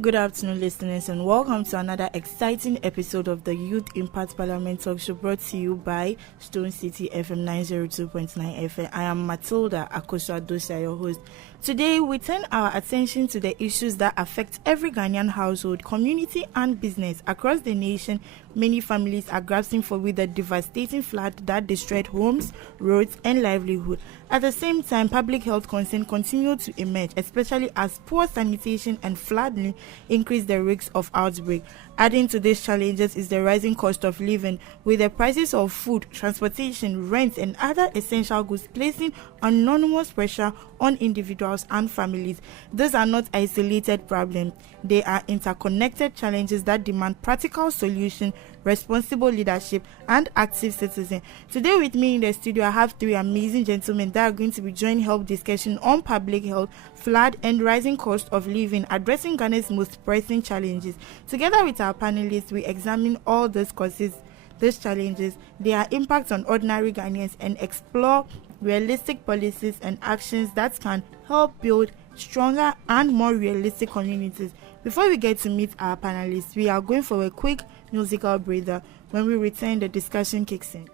Good afternoon, listeners, and welcome to another exciting episode of the Youth Impact Parliament Talk Show, brought to you by Stone City FM 902.9 FM. I am Matilda Akoso-Adosia, your host. Today, we turn our attention to the issues that affect every Ghanaian household, community, and business across the nation. Many families are grappling with the devastating flood that destroyed homes, roads, and livelihood. At the same time, public health concerns continue to emerge, especially as poor sanitation and flooding increase the risks of outbreak. Adding to these challenges is the rising cost of living, with the prices of food, transportation, rent, and other essential goods placing enormous pressure on individuals and families. These are not isolated problems. They are interconnected challenges that demand practical solutions, responsible leadership, and active citizens. Today with me in the studio, I have three amazing gentlemen that are going to be joining help discussion on public health, flood, and rising cost of living, addressing Ghana's most pressing challenges. Together with our panelists, we examine all these causes, these challenges, their impact on ordinary Ghanaians, and explore realistic policies and actions that can help build stronger and more realistic communities. Before we get to meet our panelists, we are going for a quick musical breather. When we return, the discussion kicks in.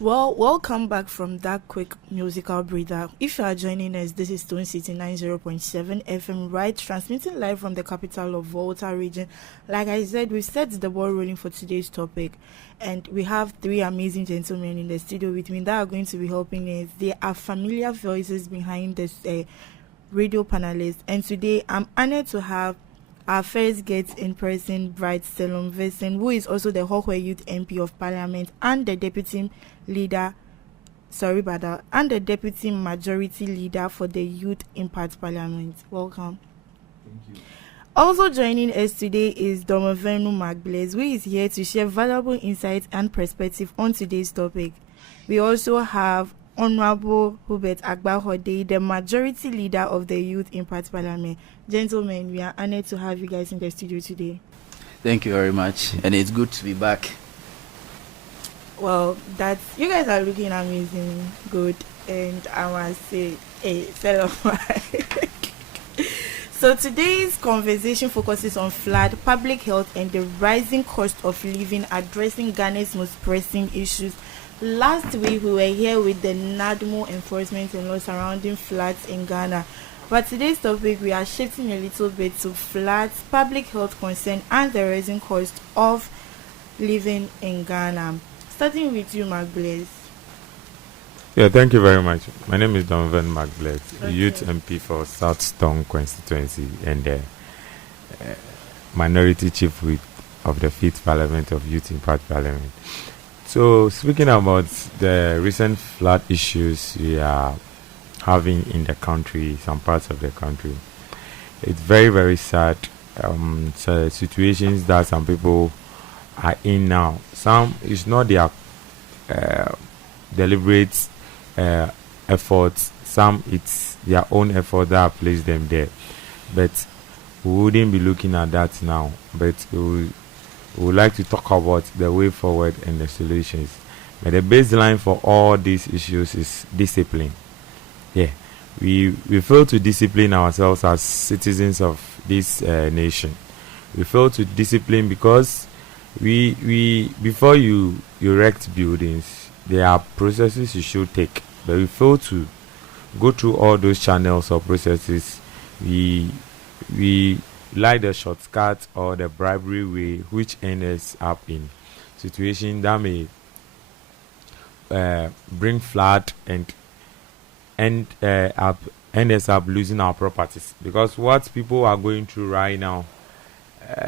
Well, welcome back from that quick musical breather. If you are joining us, this is Stone City 90.7 FM, right? Transmitting live from the capital of Volta region. Like I said, we've set the ball rolling for today's topic, and we have three amazing gentlemen in the studio with me that are going to be helping us. They are familiar voices behind this radio panelists, and today I'm honored to have our first guest in person, Bright Selom Vesen, who is also the Hokwe Youth MP of Parliament and the Deputy Majority Leader for the Youth Impact Parliament. Welcome. Thank you. Also joining us today is Domovenu Magbles, who is here to share valuable insights and perspective on today's topic. We also have Honorable Hubert Agbahode, the Majority Leader of the Youth Impact Parliament. Gentlemen, we are honored to have you guys in the studio today. Thank you very much, and it's good to be back. Well, you guys are looking amazing, good, and I must say, sell off. So today's conversation focuses on flood, public health, and the rising cost of living, addressing Ghana's most pressing issues. Last week, we were here with the NADMO enforcement and law surrounding floods in Ghana. But today's topic, we are shifting a little bit to floods, public health concern, and the rising cost of living in Ghana. Starting with you, Magbles. Yeah, thank you very much. My name is Donovan Magbles, Youth MP for South Stone constituency and Minority Chief Whip of the 5th Parliament of Youth Impact Parliament. So, speaking about the recent flood issues we are having in the country, some parts of the country, it's very, very sad. So situations that some people are in now. Some it's not their deliberate efforts. Some it's their own effort that placed them there. But we wouldn't be looking at that now. But we would like to talk about the way forward and the solutions. But the baseline for all these issues is discipline. Yeah, we fail to discipline ourselves as citizens of this nation. We fail to discipline because we before you erect buildings, there are processes you should take, but we fail to go through all those channels or processes. We like the shortcut or the bribery way, which ends up in situation that may bring flood and ends up losing our properties, because what people are going through right now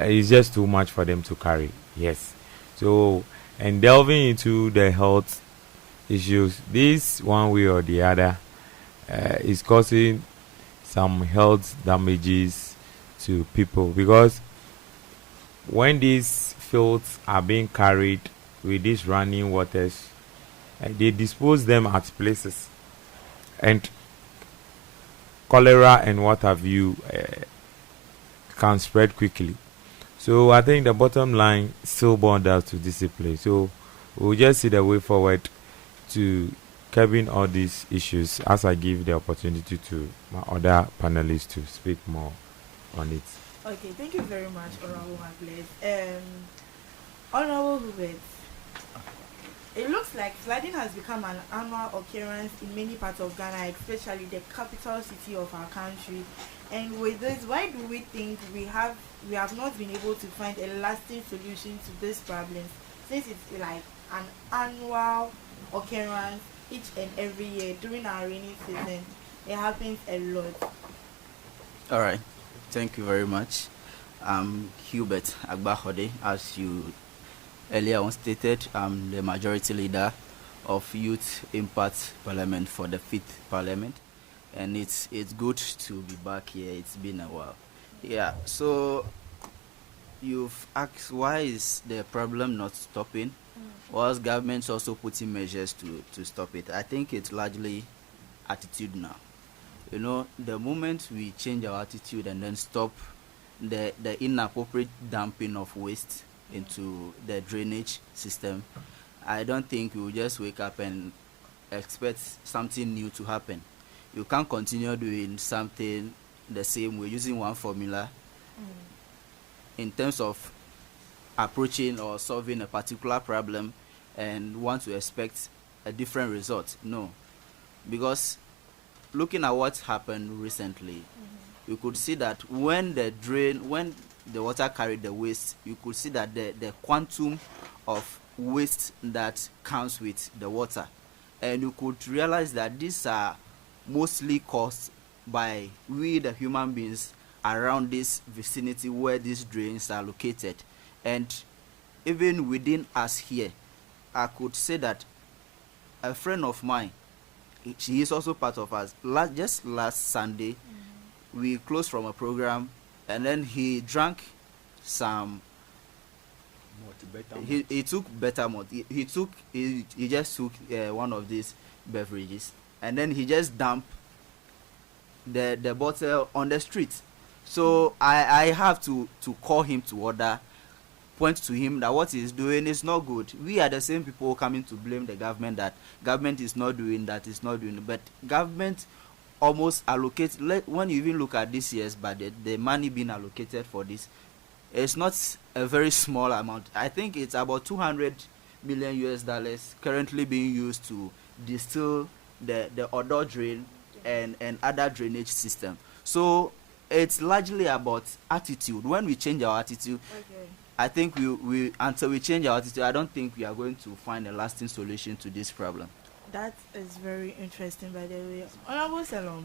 is just too much for them to carry. Yes. So, and delving into the health issues, this one way or the other is causing some health damages to people, because when these fields are being carried with these running waters, they dispose them at places, and cholera and what have you can spread quickly. So I think the bottom line still boils down to discipline. So we'll just see the way forward to curbing all these issues as I give the opportunity to my other panelists to speak more on it. Okay, thank you very much, Honorable Maglet. Honorable Hubert, it looks like flooding has become an annual occurrence in many parts of Ghana, especially the capital city of our country. And with this, why do we think we have not been able to find a lasting solution to this problem, since it's like an annual occurrence each and every year during our rainy season? It happens a lot. All right. Thank you very much. I'm Hubert Agbahode. As you earlier on stated, I'm the majority leader of Youth Impact Parliament for the 5th Parliament. And it's good to be back here. It's been a while. Yeah, so you've asked why is the problem not stopping? Whilst government's also putting measures to stop it. I think it's largely attitude now. You know, the moment we change our attitude and then stop the inappropriate dumping of waste into the drainage system, I don't think we will just wake up and expect something new to happen. You can't continue doing something the same way, using one formula in terms of approaching or solving a particular problem and want to expect a different result. No, because looking at what happened recently, you could see that when the water carried the waste, you could see that the quantum of waste that comes with the water, and you could realize that these are mostly caused by we, the human beings, around this vicinity where these drains are located. And even within us here, I could say that a friend of mine, she is also part of us. Just last Sunday, we closed from a program, and then he drank some. He took better malt. He just took one of these beverages, and then he just dumped the bottle on the street. So I have to call him to order, point to him that what he's doing is not good. We are the same people coming to blame the government, that government is not doing that, is not doing. But government almost allocates, when you even look at this year's budget, the money being allocated for this, it's not a very small amount. I think it's about $200 million currently being used to distill the odor drain and other drainage system. So it's largely about attitude. When we change our attitude, I think we until we change our attitude, I don't think we are going to find a lasting solution to this problem. That is very interesting, by the way. Honorable Salom,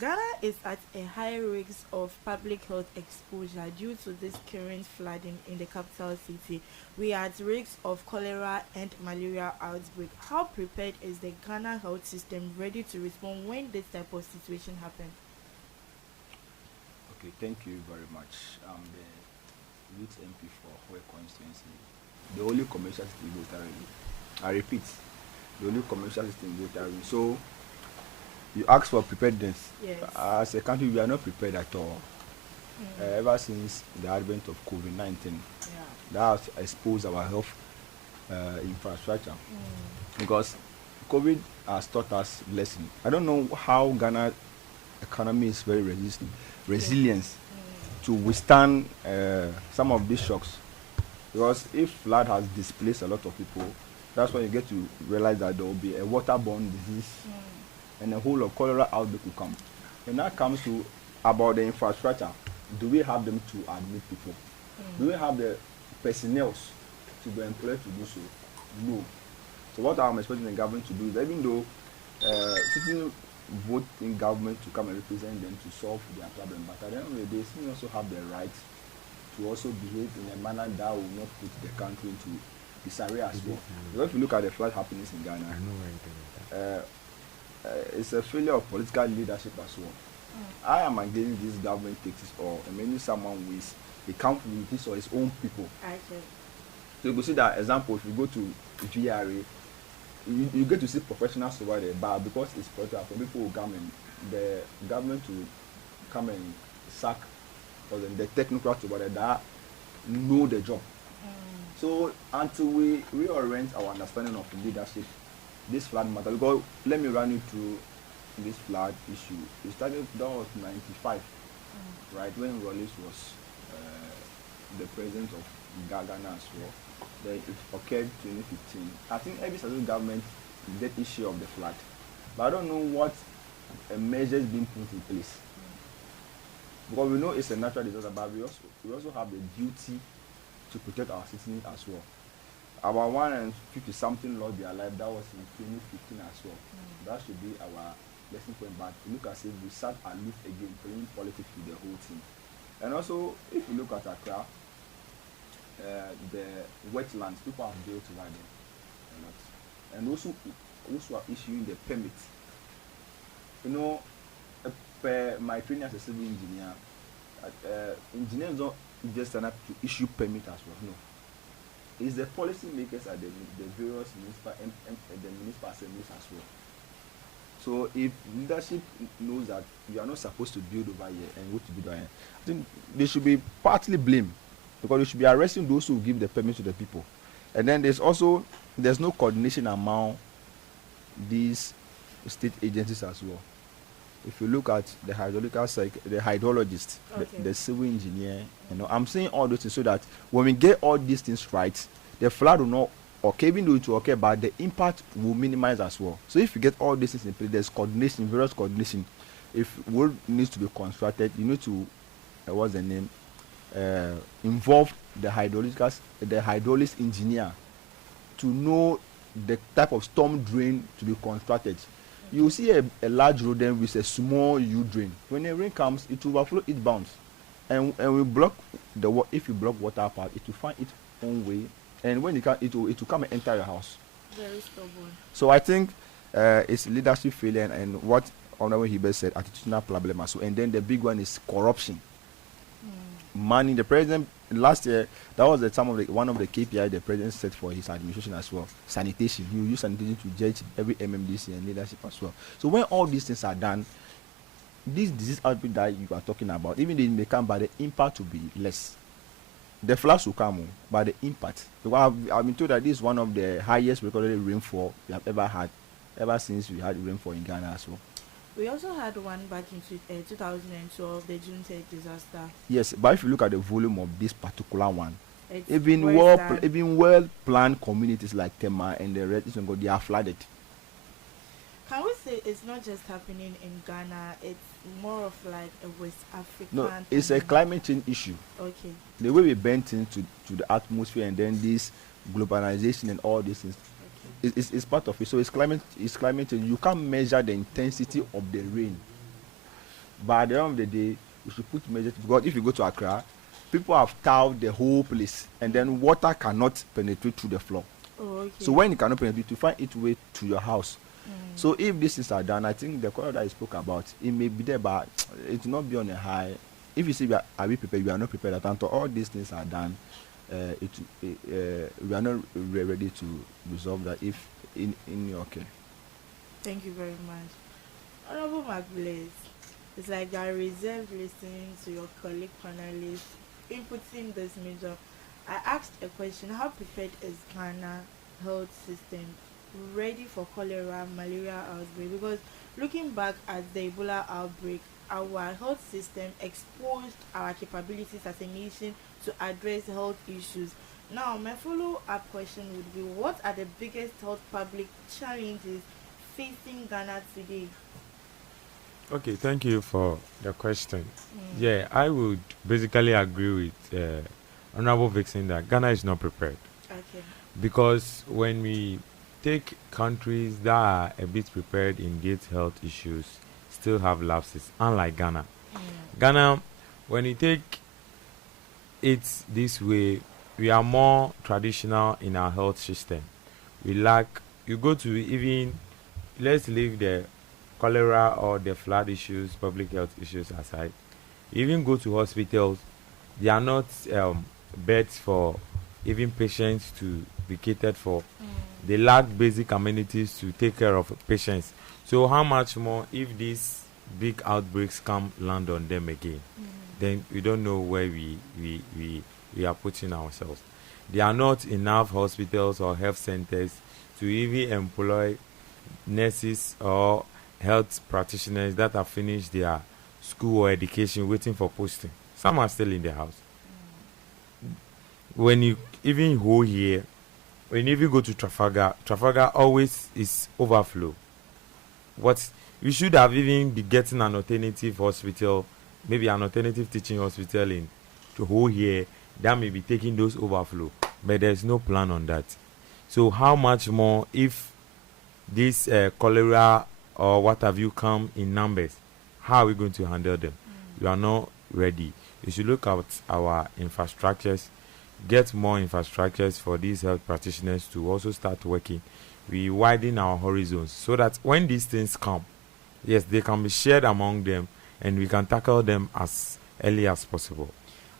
Ghana is at a high risk of public health exposure due to this current flooding in the capital city. We are at risk of cholera and malaria outbreak. How prepared is the Ghana health system ready to respond when this type of situation happens? Okay, thank you very much. I'm the youth MP for Hoi constituency. The only commercial system in Rotary. I repeat, the only commercial system in Rotary. So you ask for preparedness. Yes. As a country, we are not prepared at all. Ever since the advent of COVID-19, that has exposed our health infrastructure. Because COVID has taught us lesson. I don't know how Ghana economy is very resilient to withstand some of these shocks. Because if flood has displaced a lot of people, that's when you get to realize that there will be a waterborne disease and a whole of cholera outbreak will come. When that comes to about the infrastructure, do we have them to admit people? Do we have the personnel to be employed to do so? No. So what I'm expecting the government to do is, even though citizens vote in government to come and represent them to solve their problem, but at the end of the day, citizens also have the right to also behave in a manner that will not put the country into disarray as well. Because if you look at the flood happenings in Ghana, it's a failure of political leadership as well. I am against this government takes it all, and maybe someone with he comes with his or his own people. So you can see that example. If you go to GRA, you get to see professionals over there, but because it's political, for people who come and the government to come and sack or the technocrats over there that know the job. So until we reorient our understanding of leadership, this flood matter, because let me run you through this flood issue. It started, that was 95, right, when Rawlings was the president of Ghana as well. Then it occurred 2015. I think every Southern government did issue of the flood, but I don't know what measures being put in place. Because we know it's a natural disaster, but we also have the duty to protect our citizens as well. About 150 something lost their life. That was in 2015 as well. That should be our lesson point. But look as if we sat aloof again, playing politics with the whole team. And also, if you look at Accra, the wetlands, people have built over there a lot. And also are issuing the permit. You know, my training as a civil engineer, engineers don't just stand up to issue permit as well. No. It's the policy makers at the various municipal assemblies as well. So if leadership knows that you are not supposed to build over here and what to build over here, I think they should be partly blamed, because they should be arresting those who give the permit to the people. And then there's no coordination among these state agencies as well. If you look at the the hydrologist, the civil engineer, I'm saying all those things so that when we get all these things right, the flood will not occur, even though it will occur, but the impact will minimize as well. So if you get all these things in place, there's coordination, various coordination. If work needs to be constructed, you need to, what's the name, involve the hydraulics engineer to know the type of storm drain to be constructed. You see a large road then with a small U drain. When the rain comes, it will overflow, it bounds, and we block if you block water apart, it will find its own way, and when it will come and enter your house. Very stubborn. So I think it's leadership failure, and what Honorable Hibe said, attitudinal problem as well. And then the big one is corruption. Money. The president last year, that was one of the KPI the president set for his administration as well. Sanitation. He will use sanitation to judge every MMDC and leadership as well. So when all these things are done, this disease outbreak that you are talking about, even though it may come, but the impact will be less. The floods will come, but the impact. Because I've been told that this is one of the highest recorded rainfall we have ever had, ever since we had rainfall in Ghana as well. We also had one back in 2012, the June 3rd disaster. Yes, but if you look at the volume of this particular one, it's even well-planned communities like Tema and the rest, they are flooded. Can we say it's not just happening in Ghana, it's more of like a West African... No, it's a climate change issue. Okay. The way we bend into the atmosphere, and then this globalization and all these things, it's part of it. So it's climate change. You can't measure the intensity of the rain. But at the end of the day, we should put measures, because if you go to Accra, people have tiled the whole place, and then water cannot penetrate through the floor. Oh, okay. So when it cannot penetrate, you find its way to your house. So if these things are done, I think the color that I spoke about, it may be there, but it will not be on a high. If you say are we prepared, we are not prepared. Until all these things are done, we are not ready to resolve that. If in your care. Thank you very much. Honorable Macblaze, it's like I reserved listening to your colleague panelists inputting this measure. I asked a question: how prepared is Ghana health system ready for cholera, malaria outbreak? Because looking back at the Ebola outbreak, our health system exposed our capabilities as a nation to address health issues. Now, my follow-up question would be: what are the biggest health public challenges facing Ghana today? Okay, thank you for the question. Yeah, I would basically agree with Honorable Vixen that Ghana is not prepared. Okay. Because when we take countries that are a bit prepared in these health issues, still have lapses, unlike Ghana. Ghana, when you take it this way, we are more traditional in our health system. We lack, you go to even, let's leave the cholera or the flood issues, public health issues aside. You even go to hospitals, they are not beds for even patients to be catered for. They lack basic amenities to take care of patients. So how much more if these big outbreaks come land on them again? Then we don't know where we are putting ourselves. There are not enough hospitals or health centers to even employ nurses or health practitioners that have finished their school or education waiting for posting. Some are still in the house. When you even go here, when you even go to Trafalgar always is overflow. What you should have even be getting an alternative hospital, maybe an alternative teaching hospital in to go here that may be taking those overflow, but there's no plan on that. So how much more if this cholera or what have you come in numbers? How are we going to handle them? We are not ready. We should look at our infrastructures, get more infrastructures for these health practitioners to also start working. We widen our horizons so that when these things come, yes, they can be shared among them and we can tackle them as early as possible.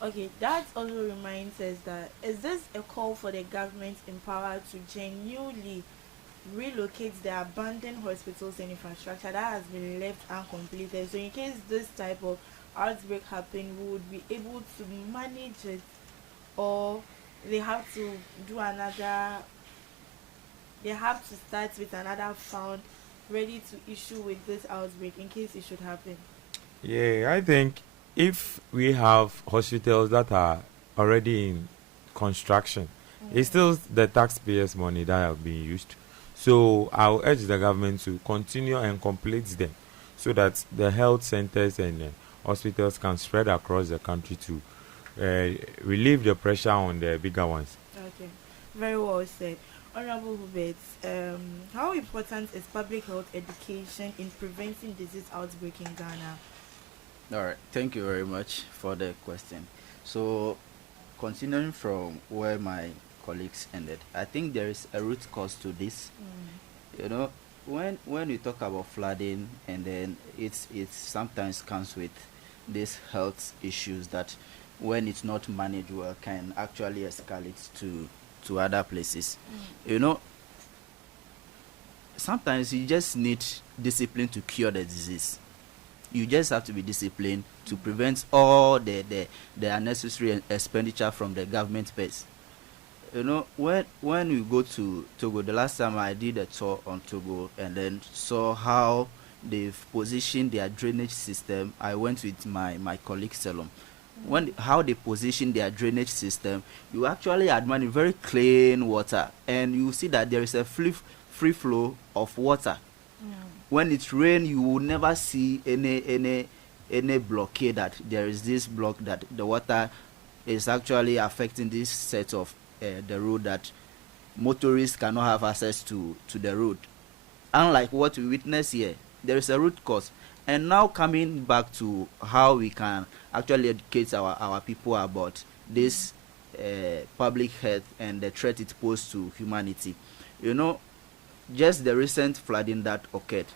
Okay, that also reminds us that is this a call for the government in power to genuinely relocate the abandoned hospitals and infrastructure that has been left uncompleted, so in case this type of outbreak happen, we would be able to manage it, or they have to do another, they have to start with another fund ready to issue with this outbreak in case it should happen? Yeah, I think if we have hospitals that are already in construction, it's still the taxpayers' money that have been used. So I'll urge the government to continue and complete them so that the health centers and hospitals can spread across the country to relieve the pressure on the bigger ones. Okay, very well said. Honorable Hubert, how important is public health education in preventing disease outbreak in Ghana? All right, thank you very much for the question. So, continuing from where my colleagues ended, I think there is a root cause to this. You know, when we talk about flooding, and then it sometimes comes with these health issues that, when it's not managed well, can actually escalate to other places. You know, sometimes you just need discipline to cure the disease. You just have to be disciplined to prevent all the unnecessary expenditure from the government base. You know, when we go to Togo, the last time I did a tour on Togo and then saw how they've positioned their drainage system, I went with my colleague Selom. How they position their drainage system, you actually admire very clean water, and you see that there is a free flow of water. When it rains, you will never see any blockade that there is this block that the water is actually affecting this set of the road, that motorists cannot have access to the road. Unlike what we witness here, there is a root cause. And now coming back to how we can actually educate our people about this public health and the threat it poses to humanity. You know, just the recent flooding that occurred,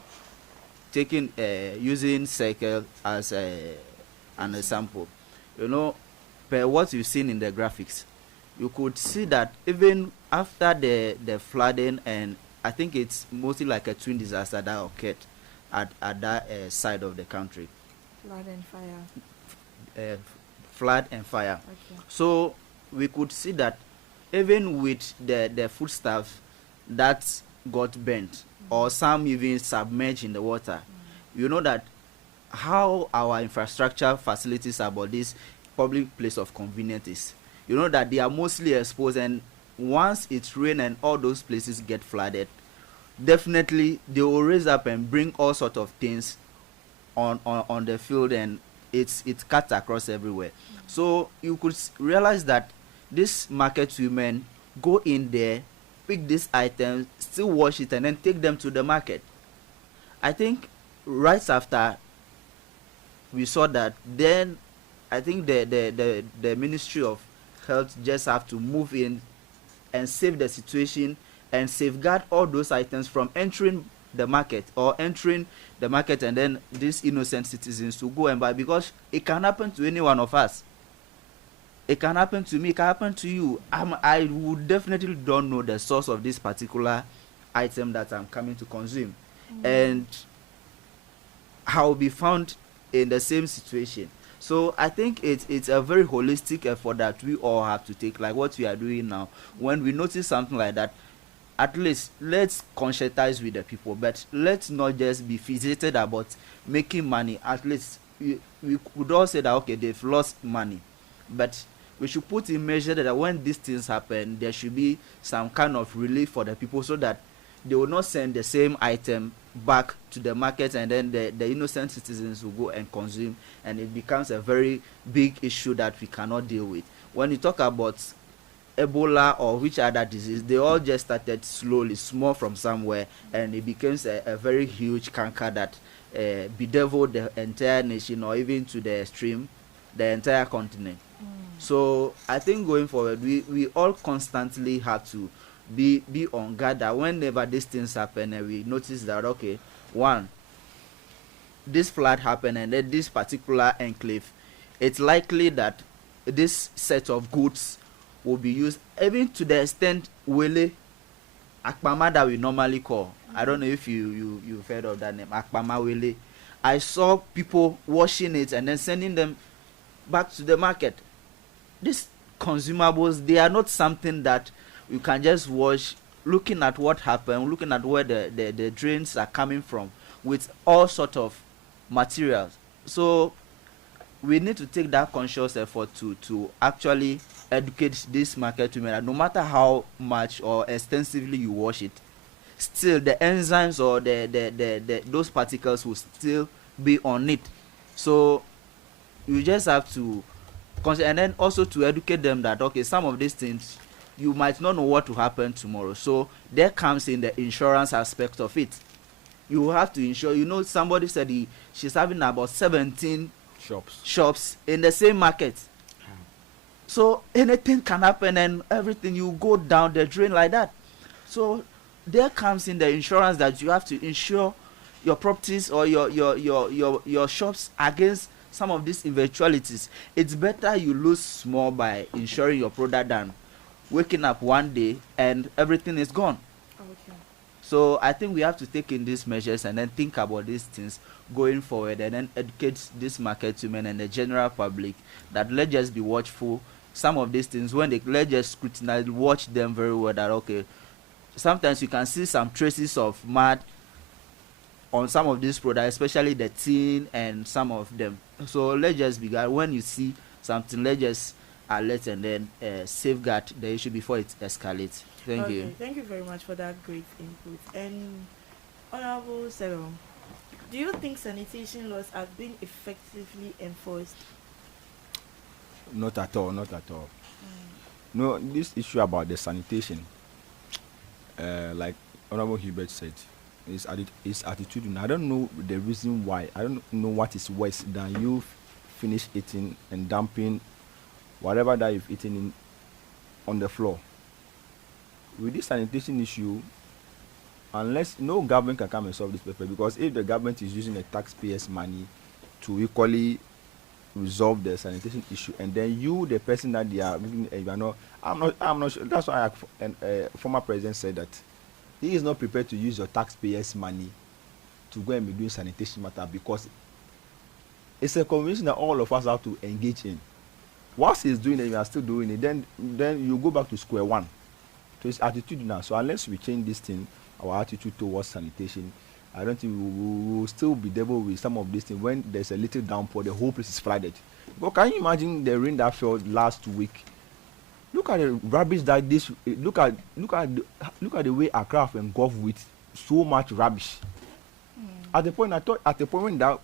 taking using Circle as an example, you know, per what you've seen in the graphics, you could see that even after the flooding, and I think it's mostly like a twin disaster that occurred at that side of the country. Flood and fire. Flood and fire. Okay. So we could see that even with the foodstuff that got burnt, or some even submerged in the water, you know that how our infrastructure facilities about this public place of convenience is. You know that they are mostly exposed, and once it's rain and all those places get flooded, definitely they will raise up and bring all sorts of things on the field, and it's cut across everywhere. So you could realize that these market women go in there, pick these items, still wash it, and then take them to the market. I think right after we saw that, then I think the Ministry of Health just have to move in and save the situation and safeguard all those items from entering the market, and then these innocent citizens to go and buy, because it can happen to any one of us. It can happen to me, it can happen to you. I would definitely don't know the source of this particular item that I'm coming to consume, and I'll be found in the same situation. So I think it's a very holistic effort that we all have to take, like what we are doing now. When we notice something like that, at least let's conscientize with the people, but let's not just be fixated about making money. At least we could all say that, okay, they've lost money, but we should put in measure that when these things happen, there should be some kind of relief for the people, so that they will not send the same item back to the market, and then the innocent citizens will go and consume, and it becomes a very big issue that we cannot deal with. When you talk about Ebola or which other disease, they all just started slowly, small from somewhere, and it becomes a very huge canker that bedeviled the entire nation, or even to the extreme, the entire continent. So I think going forward, we all constantly have to be on guard that whenever these things happen, and we notice that, okay, one, this flood happened, and then this particular enclave, it's likely that this set of goods will be used, even to the extent wele akpama that we normally call. I don't know if you've heard of that name, akpama wele. I saw people washing it and then sending them back to the market. These consumables, they are not something that you can just wash, looking at what happened, looking at where the drains are coming from, with all sort of materials. So we need to take that conscious effort to actually educate this market women that no matter how much or extensively you wash it, still the enzymes or the those particles will still be on it. So you just have to and then also to educate them that, okay, some of these things you might not know what will happen tomorrow. So there comes in the insurance aspect of it. You have to insure. You know, somebody said she's having about 17 shops in the same market. So anything can happen, and everything, you go down the drain like that. So there comes in the insurance that you have to insure your properties or your shops against some of these eventualities. It's better you lose small by insuring your product than waking up one day and everything is gone. Okay. So I think we have to take in these measures and then think about these things going forward, and then educate this market women and the general public that let's just be watchful. Some of these things, when let's just scrutinize, watch them very well, that, okay, sometimes you can see some traces of mud on some of these products, especially the tin and some of them. So let's just be guided. When you see something, let's just alert and then safeguard the issue before it escalates. Thank you. Thank you very much for that great input. And Honorable Sero, do you think sanitation laws have been effectively enforced? Not at all. No, this issue about the sanitation, like Honorable Hubert said, is attitudinal. I don't know the reason why. I don't know what is worse than you finish eating and dumping whatever that you've eaten on the floor. With this sanitation issue, unless no government can come and solve this paper, because if the government is using the taxpayers' money to equally resolve the sanitation issue, and then you, the person that they are giving, you are not, I'm not sure. That's why former president said that he is not prepared to use your taxpayers' money to go and be doing sanitation matter, because it's a conversation that all of us have to engage in. Once he's doing it, you are still doing it, then you go back to square one. So it's attitudinal. So unless we change this thing, our attitude towards sanitation, I don't think we will still be devil with some of these things. When there's a little downpour, the whole place is flooded. But can you imagine the rain that fell last week? Look at the rubbish that this. Look at the way Accra have engulfed with so much rubbish. At the point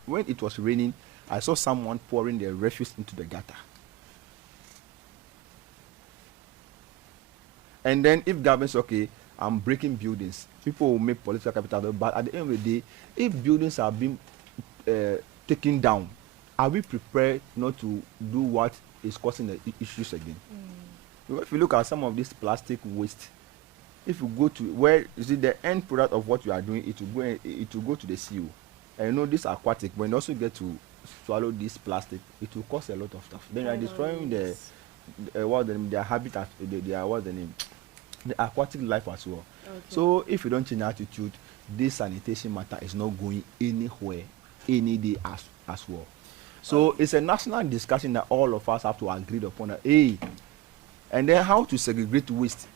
when it was raining, I saw someone pouring their refuse into the gutter. And then if government's okay, I'm breaking buildings, people will make political capital. But at the end of the day, if buildings are being taken down, are we prepared not to do what is causing the issues again? If you look at some of this plastic waste, if you go to where you see the end product of what you are doing, it will go to the sea. And you know this aquatic, when you also get to swallow this plastic, it will cause a lot of stuff. Then you are destroying their habitat, the aquatic life as well. Okay. So if you don't change attitude, this sanitation matter is not going anywhere any day as well. So it's a national discussion that all of us have to agree upon. And then how to segregate waste.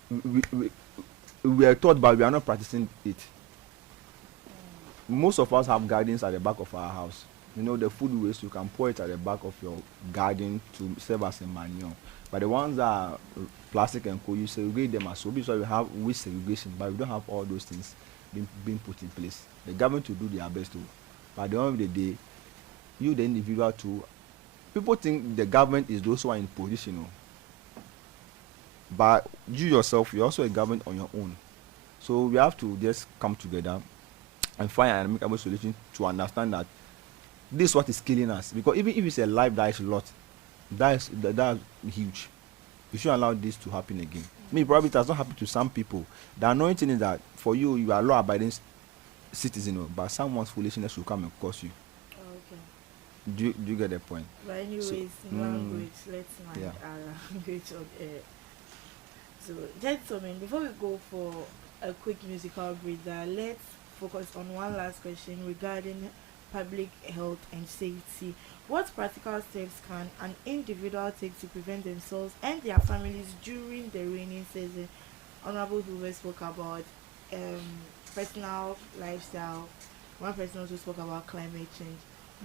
We are taught, but we are not practicing it. Most of us have gardens at the back of our house. You know, the food waste, you can pour it at the back of your garden to serve as a manure. But the ones that are plastic and co, you segregate them as well. So we have waste segregation, but we don't have all those things being put in place. The government will do their best to. But at the end of the day, you, the individual too, people think the government is those who are in position. But you yourself, you're also a government on your own. So we have to just come together and find an amicable solution to understand that this is what is killing us. Because even if it's a life that is lost, that's huge. You shouldn't allow this to happen again. Maybe probably it has not happened to some people. The annoying thing is that for you, you are law-abiding citizen, but someone's foolishness will come and cost you. Do you get the point? But anyways, in language, let's mind our language on air. So, gentlemen, before we go for a quick musical breather, let's focus on one last question regarding public health and safety. What practical steps can an individual take to prevent themselves and their families during the rainy season? Honorable Hoover spoke about personal lifestyle. One person also spoke about climate change.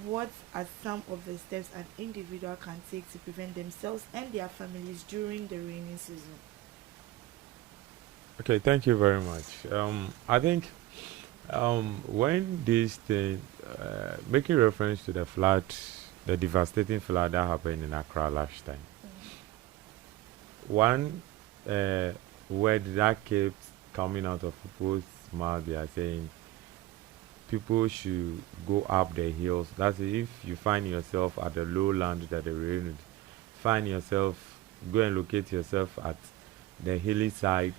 What are some of the steps an individual can take to prevent themselves and their families during the rainy season? Okay, thank you very much. I think when this thing, making reference to the flood, the devastating flood that happened in Accra last time, one word that kept coming out of people's mouth, they are saying people should go up the hills. That's if you find yourself at the lowland that the rain, find yourself, go and locate yourself at the hilly side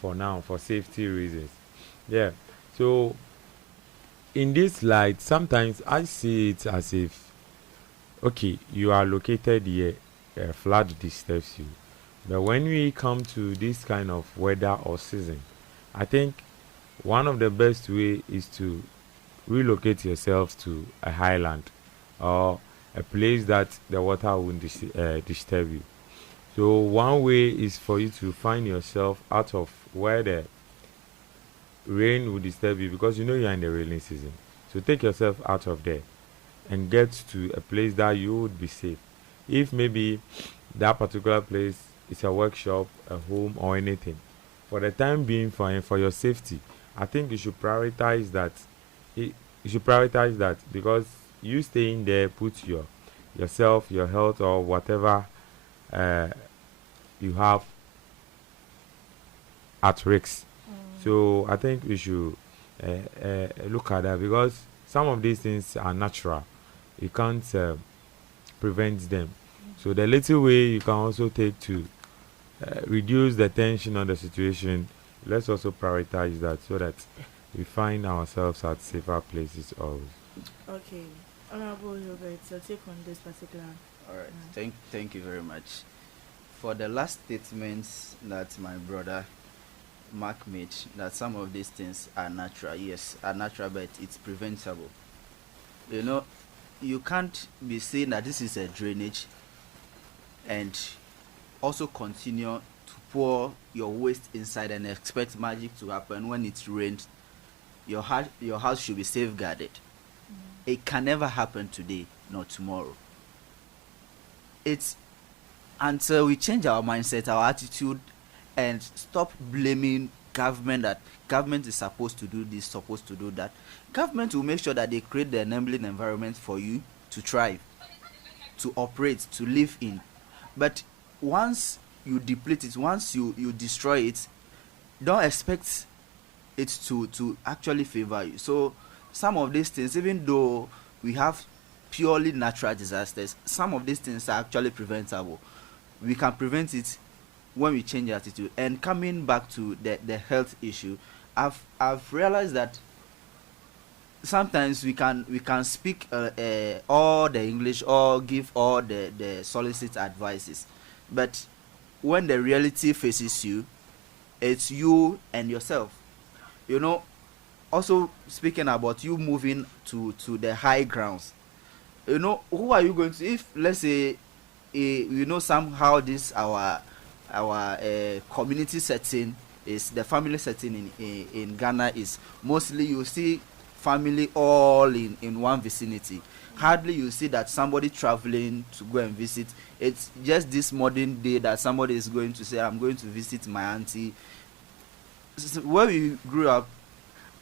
for now, for safety reasons. Yeah. So in this light, sometimes I see it as if, okay, you are located here, a flood disturbs you. But when we come to this kind of weather or season, I think one of the best way is to relocate yourself to a highland or a place that the water won't disturb you. So one way is for you to find yourself out of where the rain will disturb you, because you know you are in the rainy season. So take yourself out of there and get to a place that you would be safe. If maybe that particular place is a workshop, a home, or anything, for the time being, for your safety, I think you should prioritize that. You should prioritize that, because you staying there put yourself, your health, or whatever you have at risk. So I think we should look at that, because some of these things are natural. You can't prevent them. So the little way you can also take to reduce the tension on the situation, let's also prioritize that so that we find ourselves at safer places always. Okay. Honorable Robert, so take on this particular. All right. Thank you very much. For the last statements that my brother Mark made, that some of these things are natural. Yes, are natural, but it's preventable. You know, you can't be saying that this is a drainage and also continue to pour your waste inside and expect magic to happen. When it's rained, your house should be safeguarded. It can never happen today, nor tomorrow. It's until we change our mindset, our attitude, and stop blaming government, that government is supposed to do this, supposed to do that. Government will make sure that they create the enabling environment for you to thrive, to operate, to live in. But once you deplete it, once you destroy it, don't expect it to actually favor you. So some of these things, even though we have purely natural disasters, some of these things are actually preventable. We can prevent it when we change attitude. And coming back to the health issue, I've realized that sometimes we can speak all the English or give all the solicit advices, but when the reality faces you, it's you and yourself. You know, also speaking about you moving to the high grounds, you know, who are you going to, if let's say you know, somehow this our community setting is the family setting in Ghana is mostly, you see family all in one vicinity. Hardly you see that somebody traveling to go and visit. It's just this modern day that somebody is going to say, I'm going to visit my auntie. Where we grew up,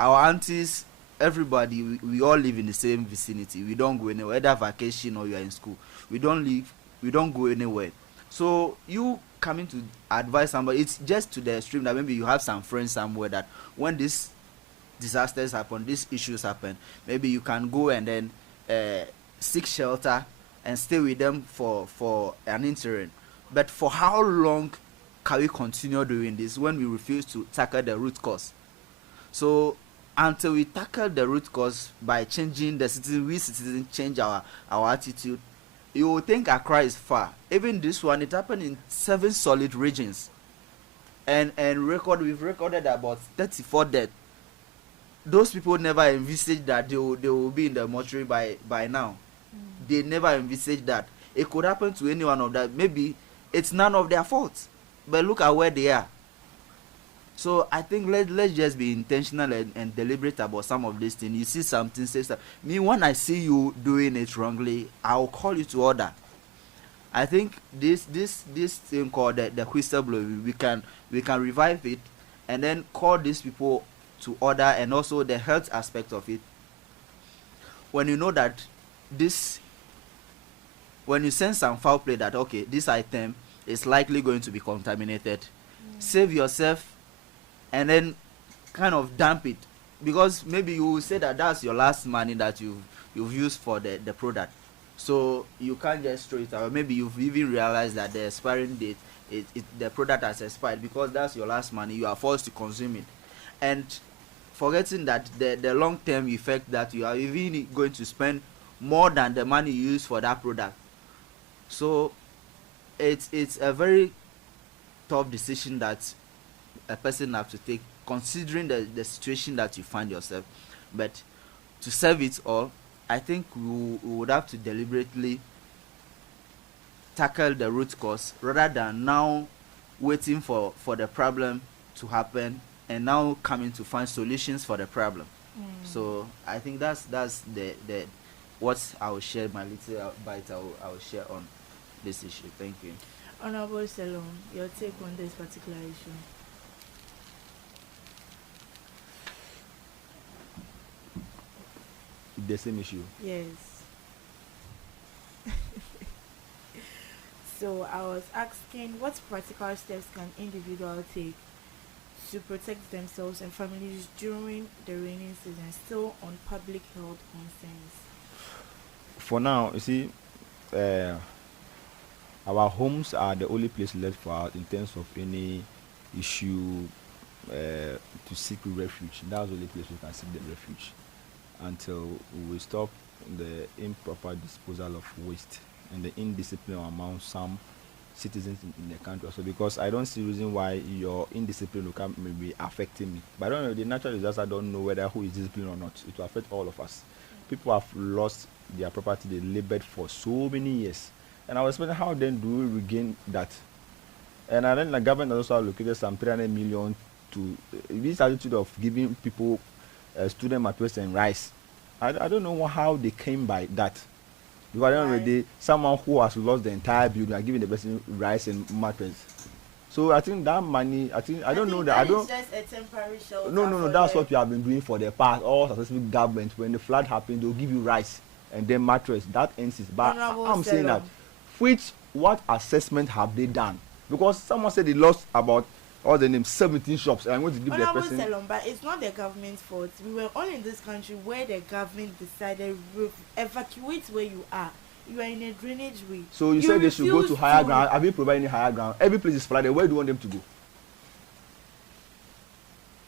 our aunties, everybody, we all live in the same vicinity. We don't go anywhere, whether vacation or you are in school. We don't go anywhere. So you coming to advise somebody, it's just to the extreme that maybe you have some friends somewhere that when these disasters happen, these issues happen, maybe you can go and then seek shelter and stay with them for an interim. But for how long can we continue doing this when we refuse to tackle the root cause? So until we tackle the root cause by changing the citizens, we citizens change our attitude, you will think Accra is far. Even this one, it happened in 7 solid regions, and we've recorded about 34 deaths. Those people never envisaged that they will be in the mortuary by now. They never envisaged that it could happen to any one of that. Maybe it's none of their fault, but look at where they are. So I think let's just be intentional and deliberate about some of these things. You see something, say something. Me, when I see you doing it wrongly, I'll call you to order. I think this thing called the whistleblower, we can revive it and then call these people to order, and also the health aspect of it. When you know that when you sense some foul play that okay, this item is likely going to be contaminated, save yourself and then kind of dump it, because maybe you will say that that's your last money that you've used for the product, so you can't just throw it away. Maybe you've even realized that the expiring date, the product has expired, because that's your last money, you are forced to consume it, and forgetting that the long-term effect that you are even going to spend more than the money you use for that product. So it's a very tough decision that a person have to take, considering the situation that you find yourself. But to serve it all, I think we would have to deliberately tackle the root cause rather than now waiting for the problem to happen and now coming to find solutions for the problem. So I think that's the what I will share, my little bite I will share on this issue. Thank you. Honorable Salon, your take on this particular issue. The same issue. Yes. So I was asking, what practical steps can individuals take to protect themselves and families during the rainy season, still on public health concerns? For now, you see, our homes are the only place left for us in terms of any issue to seek refuge. That's the only place we can seek the refuge until we stop the improper disposal of waste and the indiscipline among some citizens in the country also, because I don't see reason why your indiscipline will come maybe affecting me. But I don't know, the natural disaster, I don't know whether who is disciplined or not. It will affect all of us. People have lost their property they labored for so many years. And I was wondering how then do we regain that? And I think the government also allocated some 300 million to this attitude of giving people student materials and rice. I don't know how they came by that. Because at the end of the day, someone who has lost the entire building are giving the person rice and mattress. So I think that money, I don't know that. I don't. It's just a temporary shelter. No. That's what we have been doing for the past. All successful governments, when the flood happens, they'll give you rice and then mattress. That ends it. But I'm saying that, what assessment have they done? Because someone said they lost about all the names 17 shops, and I'm going to give the person. Salon, but it's not the government's fault. We were all in this country where the government decided evacuate where you are. You are in a drainage way. So you said they should go to higher ground. Have you provided any higher ground? Every place is flooded. Where do you want them to go?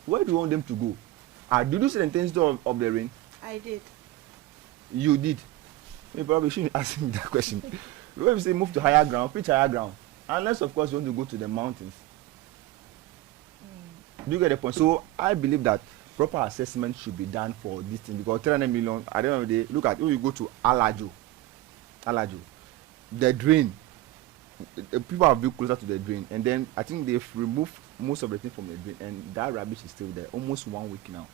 Where do you want them to go? Did you see the intensity of the rain? I did. You did. You probably shouldn't ask me that question. When we say move to higher ground, pitch higher ground. Unless, of course, you want to go to the mountains. Do you get the point? So I believe that proper assessment should be done for this thing, because 300 million, at the end of the day, look at when you go to Alajo, the drain, the people have built closer to the drain, and then I think they've removed most of the thing from the drain, and that rubbish is still there, almost 1 week now,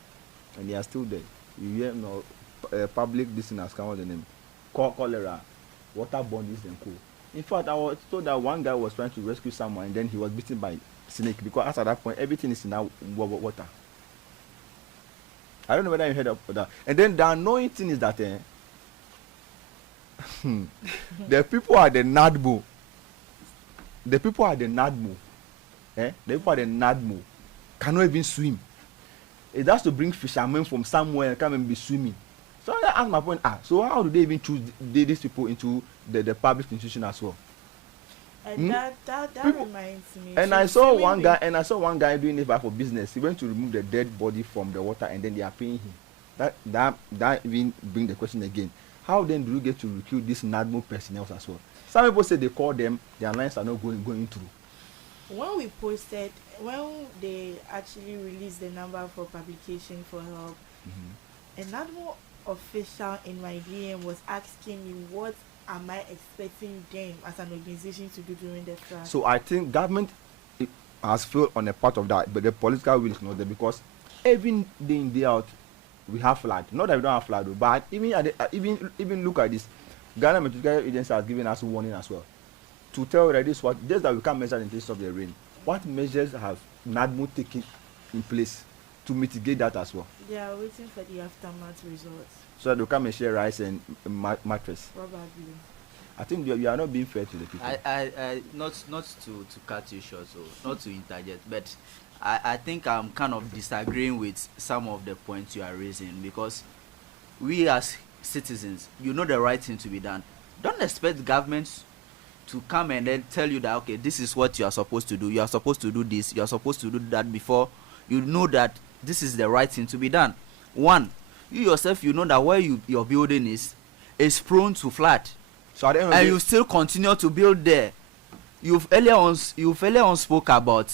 and they are still there. You hear, public, this thing has come out the name, cholera, waterborne disease and co. In fact, I was told that one guy was trying to rescue someone, and then he was bitten by snake, because at that point everything is in that water. I don't know whether you heard of that. And then the annoying thing is that the people at the NADMO, the people at the NADMO cannot even swim. It has to bring fishermen from somewhere and come and be swimming. So I ask my point, so how do they even choose these people into the public institution as well? And that reminds me. And I saw one guy doing it for business. He went to remove the dead body from the water, and then they are paying him. That even bring the question again. How then do you get to recruit these NADMO personnel as well? Some people say they call them, their lines are not going through. When they actually released the number for publication for help, a NADMO official in my DM was asking me, what am I expecting them as an organization to do during the flood? So I think government has failed on a part of that, but the political will is not there, because every day in, day out we have flood. Not that we don't have flood, but even look at this. Ghana Meteorological Agency has given us warning as well to tell that this what just that we can't measure the intensity of the rain. What measures have NADMO taken in place to mitigate that as well? They are waiting for the aftermath results. So that they come and share rice and mattress. Probably. I think you are not being fair to the people. I not to cut you short, so not to interject, but I think I'm kind of disagreeing with some of the points you are raising, because we as citizens, you know the right thing to be done. Don't expect governments to come and then tell you that, okay, this is what you are supposed to do. You are supposed to do this. You are supposed to do that before you know that this is the right thing to be done. One, you yourself, you know that where your building is prone to flood. So at the end of you still continue to build there. You've earlier on spoke about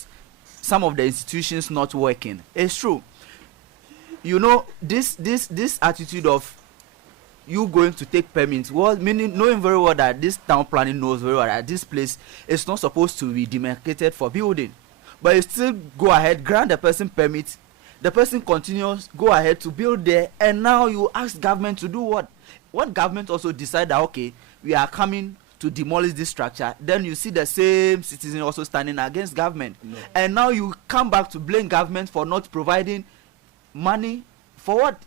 some of the institutions not working. It's true. You know, this attitude of you going to take permits, well, meaning knowing very well that this town planning knows very well that this place is not supposed to be demarcated for building, but you still go ahead, grant the person permits, the person continues, go ahead to build there, and now you ask government to do what? What government also decide that, okay, we are coming to demolish this structure, then you see the same citizen also standing against government. No. And now you come back to blame government for not providing money for what?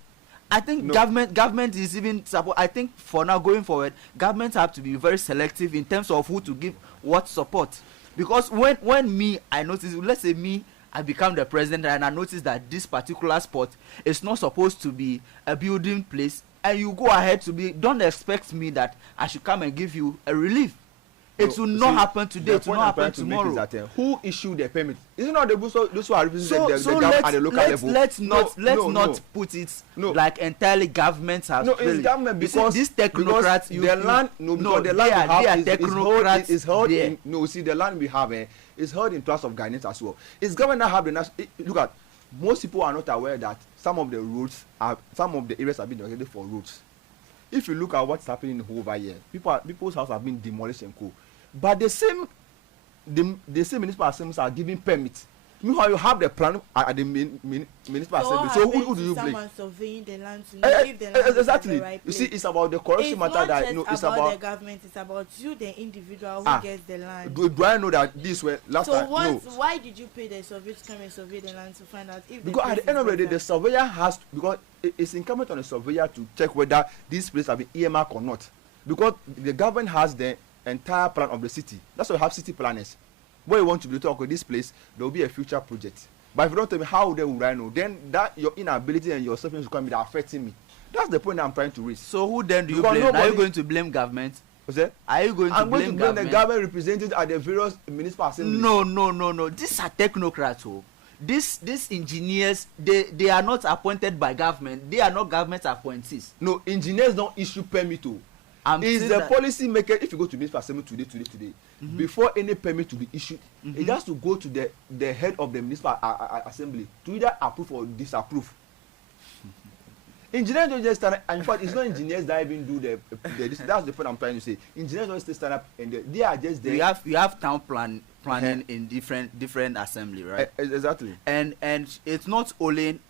I think government is even support. I think for now going forward, governments have to be very selective in terms of who to give what support. Because when me, I notice, let's say me, I become the president and I notice that this particular spot is not supposed to be a building place, and you go ahead to be, don't expect me that I should come and give you a relief. It will not happen today. It will not happen tomorrow. That, who issued the permit? Is it not those who are representing the government at the local level? Let's not put it like entirely government has. No, it's government because these technocrats. The land, the land we have is held in. No, see, the land we have is held in trust of Ghanaians as well. It's government that have the national. Look at, most people are not aware that some of the areas have been designated for roads. If you look at what's happening over here, people's houses have been demolished and co. But the same municipal assemblies are giving permits. Meanwhile, you have the plan at the municipal assembly. So who do you blame? Someone surveying the land to know if the land exactly. is the right You place. see, it's about the corruption matter that it's about the government. It's about you, the individual who gets the land. Do I know that this way last time? So why did you pay the surveyor to come and survey the land to find out if? Because at the end of the day, the surveyor has to, because it's incumbent on the surveyor to check whether this place have been earmarked or not. Because the government has the entire plan of the city. That's why we have city planners. Where you want to be talk with this place, there will be a future project. But if you don't tell me how they will I know, then that your inability and your suffering will come be affecting me. That's the point I'm trying to raise. So who then do you blame? Are you going to blame government? What's that? Are you going to blame government? The government represented at the various municipal assemblies. No. These are technocrats. Oh. These engineers, they are not appointed by government. They are not government appointees. No, engineers don't issue permit to. Is the policy maker, if you go to municipal assembly today, before any permit to be issued, it has to go to the head of the municipal assembly to either approve or disapprove. Engineers don't just stand up, and in fact, it's not engineers that even do this. That's the point I'm trying to say. Engineers don't just stand up and they are just there. You have town planning in different assembly, right? Exactly. And it's not only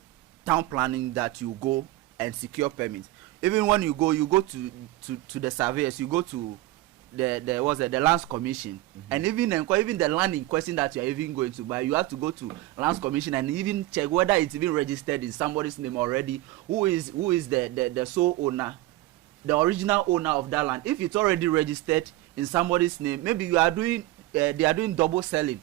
town planning that you go and secure permits. Even when you go to the surveyors, you go to the lands commission, and even the land in question that you are even going to buy, you have to go to lands commission and even check whether it's even registered in somebody's name already. Who is the sole owner, the original owner of that land? If it's already registered in somebody's name, maybe they are doing double selling.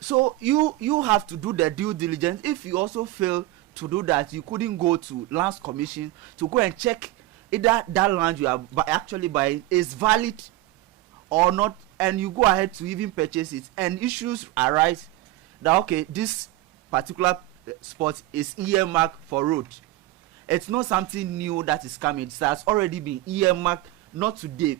So you have to do the due diligence. If you also fail to do that, you couldn't go to lands commission to go and check either that land you are actually buying is valid or not, and you go ahead to even purchase it, and issues arise that okay, this particular spot is earmarked for road. It's not something new that is coming. It has already been earmarked, not today.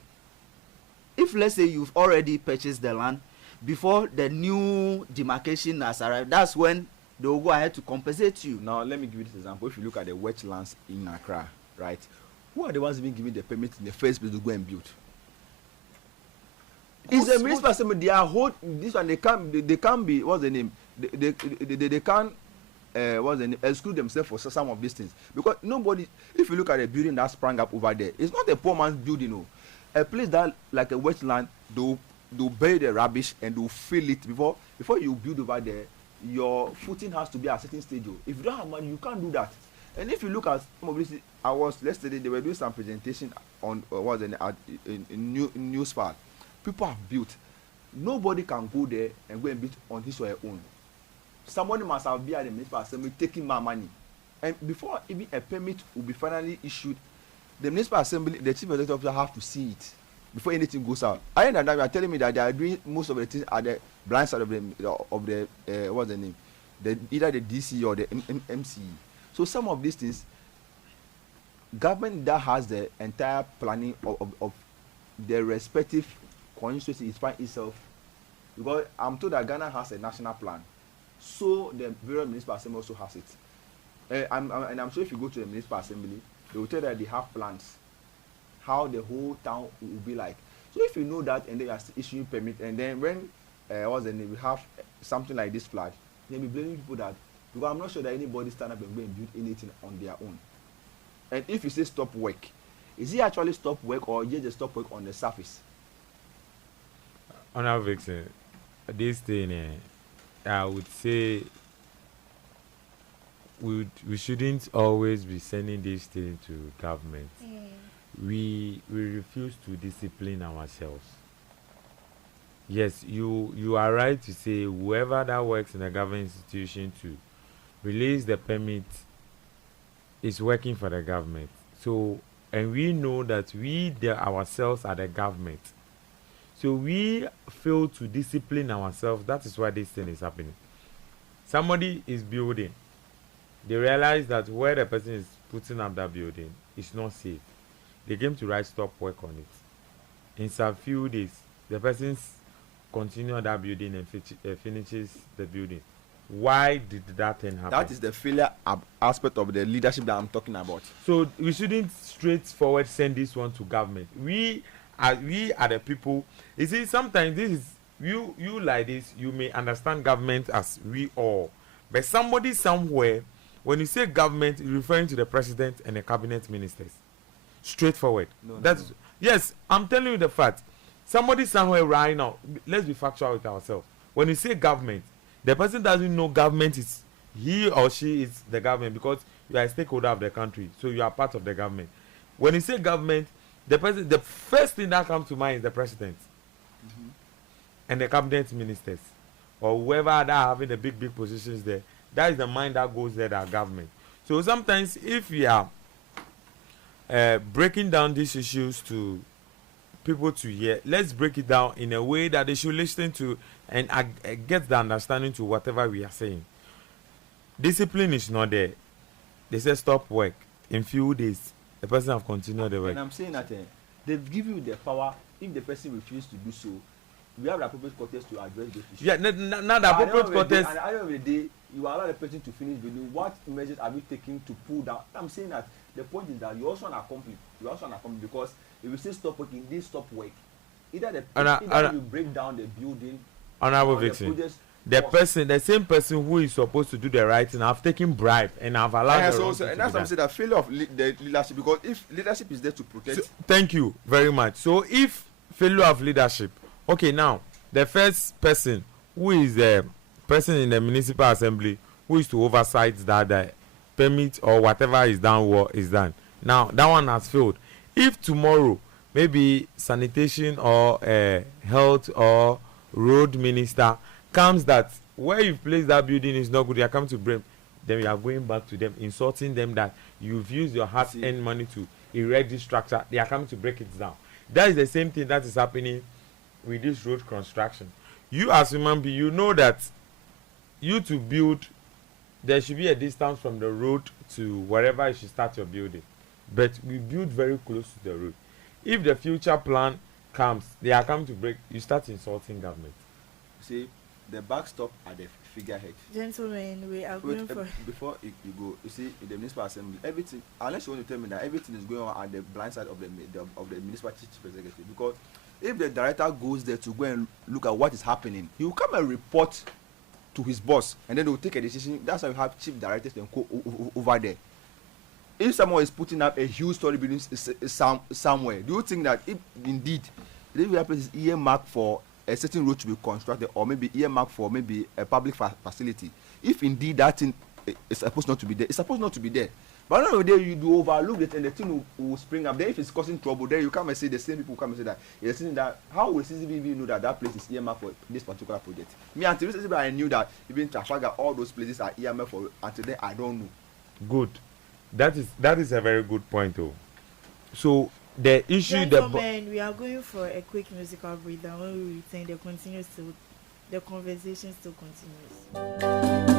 If let's say you've already purchased the land before the new demarcation has arrived, that's when they will go ahead to compensate you. Now, let me give you this example. If you look at the wetlands in Accra, right, who are the ones being given the permit in the first place to go and build? It's the municipal assembly. They are hold this one. They can't be, what's the name? They can't what's the name? Exclude themselves for some of these things, because nobody. If you look at the building that sprang up over there, it's not a poor man's building. No, a place that like a wetland, they'll bury the rubbish and they'll fill it before you build over there. Your footing has to be at a certain stage. If you don't have money, you can't do that. And if you look at some of this, yesterday they were doing some presentation on in news part. People have built. Nobody can go there and go and build on his or her own. Somebody must have been at the municipal assembly taking my money. And before even a permit will be finally issued, the municipal assembly, the chief executive officer have to see it before anything goes out. I understand that you are telling me that they are doing most of the things at the blind side of the what's the name? Either the DC or the MCE. So some of these things, government that has the entire planning of their respective constituency is fine itself. Because I'm told that Ghana has a national plan, so the various municipal assembly also has it. I'm sure if you go to the municipal assembly, they will tell you that they have plans, how the whole town will be like. So if you know that and then you are issuing permit, and then when we have something like this flood, they'll be blaming people that, because I'm not sure that anybody stand up and go and build anything on their own. And if you say stop work, is it actually stop work or just stop work on the surface? On our Vixen, this thing, I would say we shouldn't always be sending this thing to government. We refuse to discipline ourselves. yes, you are right to say whoever that works in a government institution to release the permit is working for the government. So, and we know that ourselves are the government. So we fail to discipline ourselves. That is why this thing is happening. Somebody is building. They realize that where the person is putting up that building is not safe. They came to write stop work on it. In some few days, the person continue that building and finishes the building. Why did that thing happen? That is the failure aspect of the leadership that I'm talking about. So we shouldn't straightforward send this one to government. We are the people. You see, sometimes this is you like this. You may understand government as we all, but somebody somewhere, when you say government, you're referring to the president and the cabinet ministers. Straightforward. No. Yes. I'm telling you the fact. Somebody somewhere right now. Let's be factual with ourselves. When you say government, the person doesn't know government is he or she is the government because you are a stakeholder of the country, so you are part of the government. When you say government, the first thing that comes to mind is the president and the cabinet ministers or whoever that are having the big positions there. That is the mind that goes there, that government. So sometimes if we are breaking down these issues to people to hear, let's break it down in a way that they should listen to and get the understanding to whatever we are saying. Discipline is not there. They say stop work. In few days, the person have continued the work. And I'm saying that they've given you the power. If the person refuses to do so, we have the appropriate quarters to address those issues. Yeah, not the appropriate quarters. At the end of the day, you allow the person to finish building. What measures are we taking to pull down? I'm saying that the point is that you also want to accomplish. Because if you say stop working, they stop work. Either you break down the building. Honorable Vixen, the same person who is supposed to do the right thing, have taken bribe and have allowed. And that's what I'm saying, that failure of the leadership, because if leadership is there to protect. So, thank you very much. So if failure of leadership, okay, now the first person who is the person in the municipal assembly who is to oversight that the permit or whatever is done. Now that one has failed. If tomorrow maybe sanitation or health or road minister comes that where you place that building is not good, you are coming to blame, then we are going back to them, insulting them that you've used your hard-earned money to erect this structure. They are coming to break it down. That is the same thing that is happening with this road construction. You as human being, you know that you to build, there should be a distance from the road to wherever you should start your building, but we build very close to the road. If the future plan comes, they are coming to break, you start insulting government. See, the backstop at the figurehead. Gentlemen, we are going for. Before you go, you see, in the municipal assembly, everything, unless you want to tell me that everything is going on at the blind side of the municipal chief executive, because if the director goes there to go and look at what is happening, he will come and report to his boss, and then they will take a decision. That's how you have chief directors and go over there. If someone is putting up a huge story building somewhere, do you think that if indeed the place is earmarked for a certain road to be constructed, or maybe earmarked for maybe a public facility, if indeed that thing is supposed not to be there, it's supposed not to be there. But another day you do overlook it and the thing will spring up. Then if it's causing trouble, then you come and say, the same people come and say that you're saying that how will CCTV know that place is earmarked for this particular project? Me until recently I knew that even Trafalgar, all those places are earmarked for. Until then I don't know. Good. That is a very good point, though. So the issue we are going for a quick musical breakdown. When we return, the conversation still continues.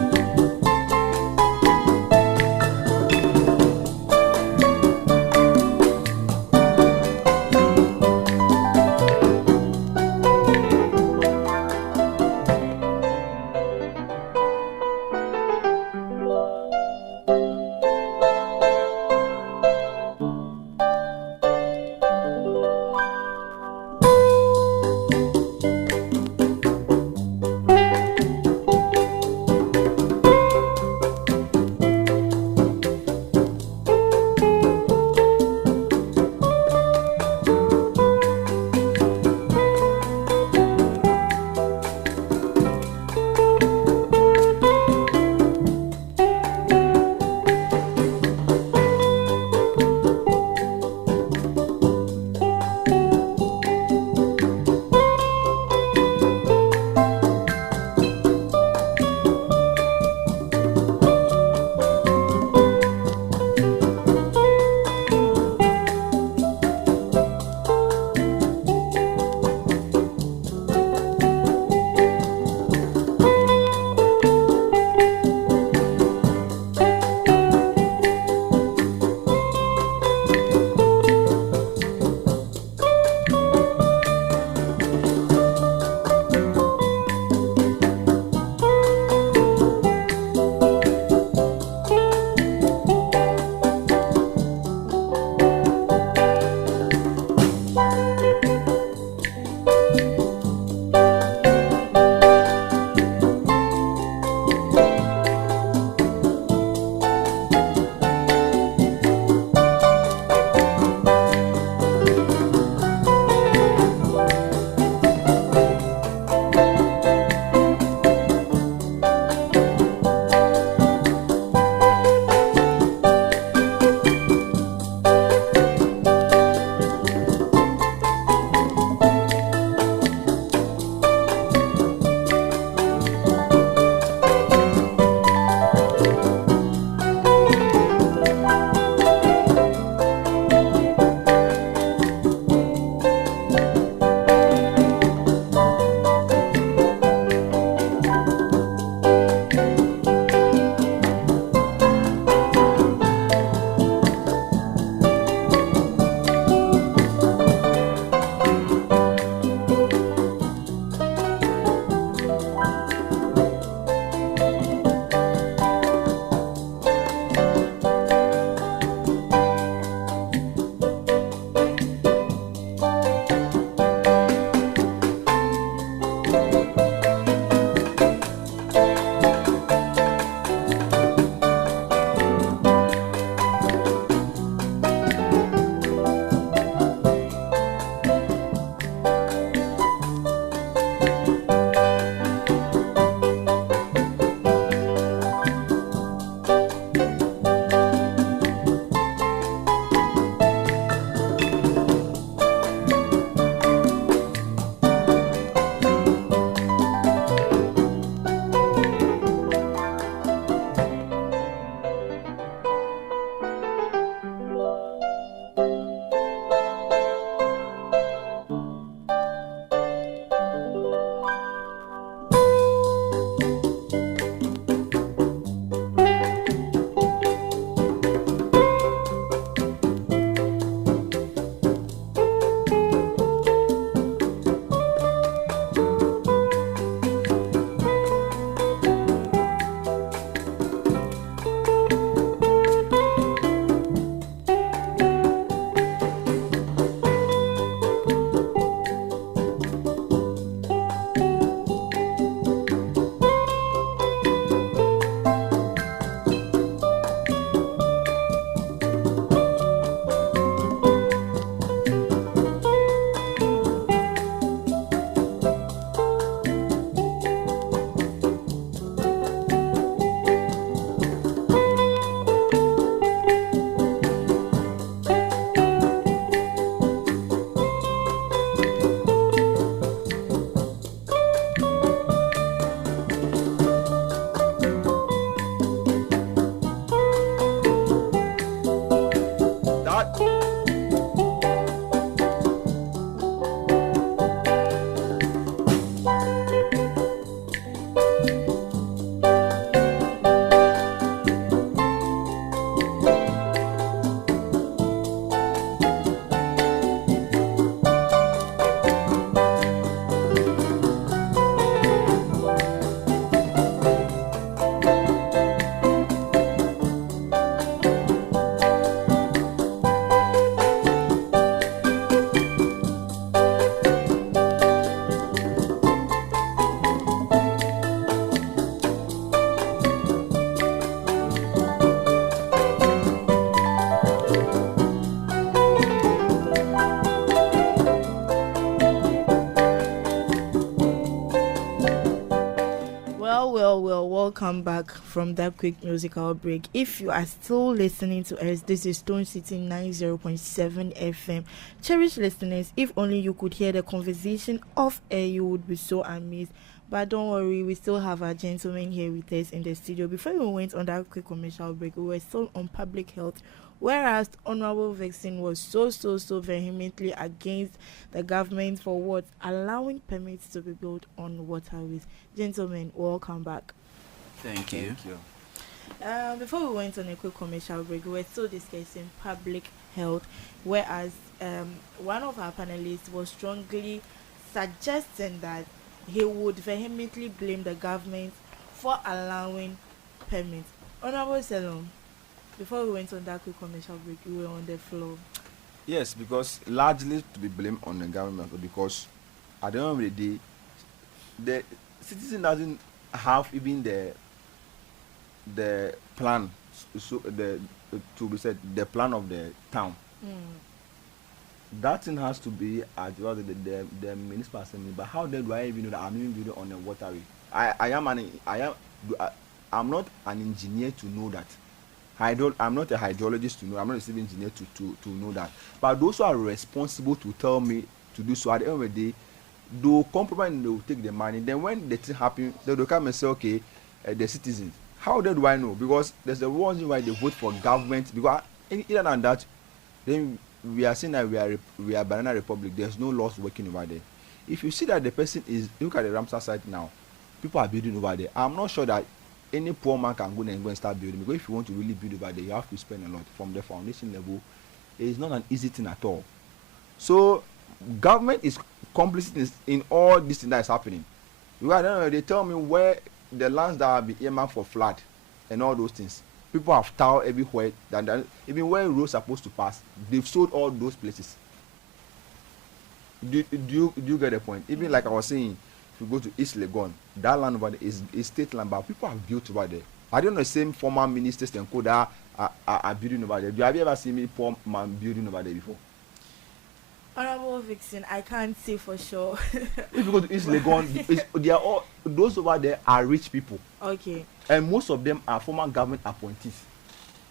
welcome back from that quick musical break. If you are still listening to us, this is Stone City 90.7 FM. Cherished listeners, if only you could hear the conversation off air, you would be so amazed. But don't worry, we still have our gentleman here with us in the studio. Before we went on that quick commercial break, we were still on public health, whereas Honorable Vixen was so vehemently against the government for what? Allowing permits to be built on waterways. Gentlemen, welcome back. Thank you. Before we went on a quick commercial break, we were still discussing public health, whereas one of our panelists was strongly suggesting that he would vehemently blame the government for allowing permits. Honorable Salom, before we went on that quick commercial break, we were on the floor. Yes, because largely to be blamed on the government, because at the end of the day, the citizen doesn't have even the plan, so the to be said the plan of the town. That thing has to be at the municipal assembly. But how then do I even know that I'm even building on a waterway? I'm not an engineer to know that. I'm not a hydrologist to know. I'm not a civil engineer to know that. But those who are responsible to tell me to do so, at the end of the day, they'll compromise and they'll take the money. Then when the thing happens, they'll come and say, okay, the citizens. How then do I know? Because there's the reason why they vote for government. Because either than that, then we are saying that we are banana republic. There's no laws working over there. If you see that the person is, look at the Ramsar site now, people are building over there. I'm not sure that any poor man can go and start building, because if you want to really build over there, you have to spend a lot from the foundation level. It's not an easy thing at all. So government is complicit in all this thing that is happening. Because I don't know, they tell me where the lands that have been earmarked for flood and all those things. People have tower everywhere. Even where roads are supposed to pass, they've sold all those places. Do you get the point? Even like I was saying, if you go to East Legon, that land over there is state land, but people have built over there. I don't know the same former ministers and code are building over there. Have you ever seen me poor man building over there before? Honorable Vixen, I can't say for sure. If you go to East Legon, they are all those over there are rich people. Okay. And most of them are former government appointees.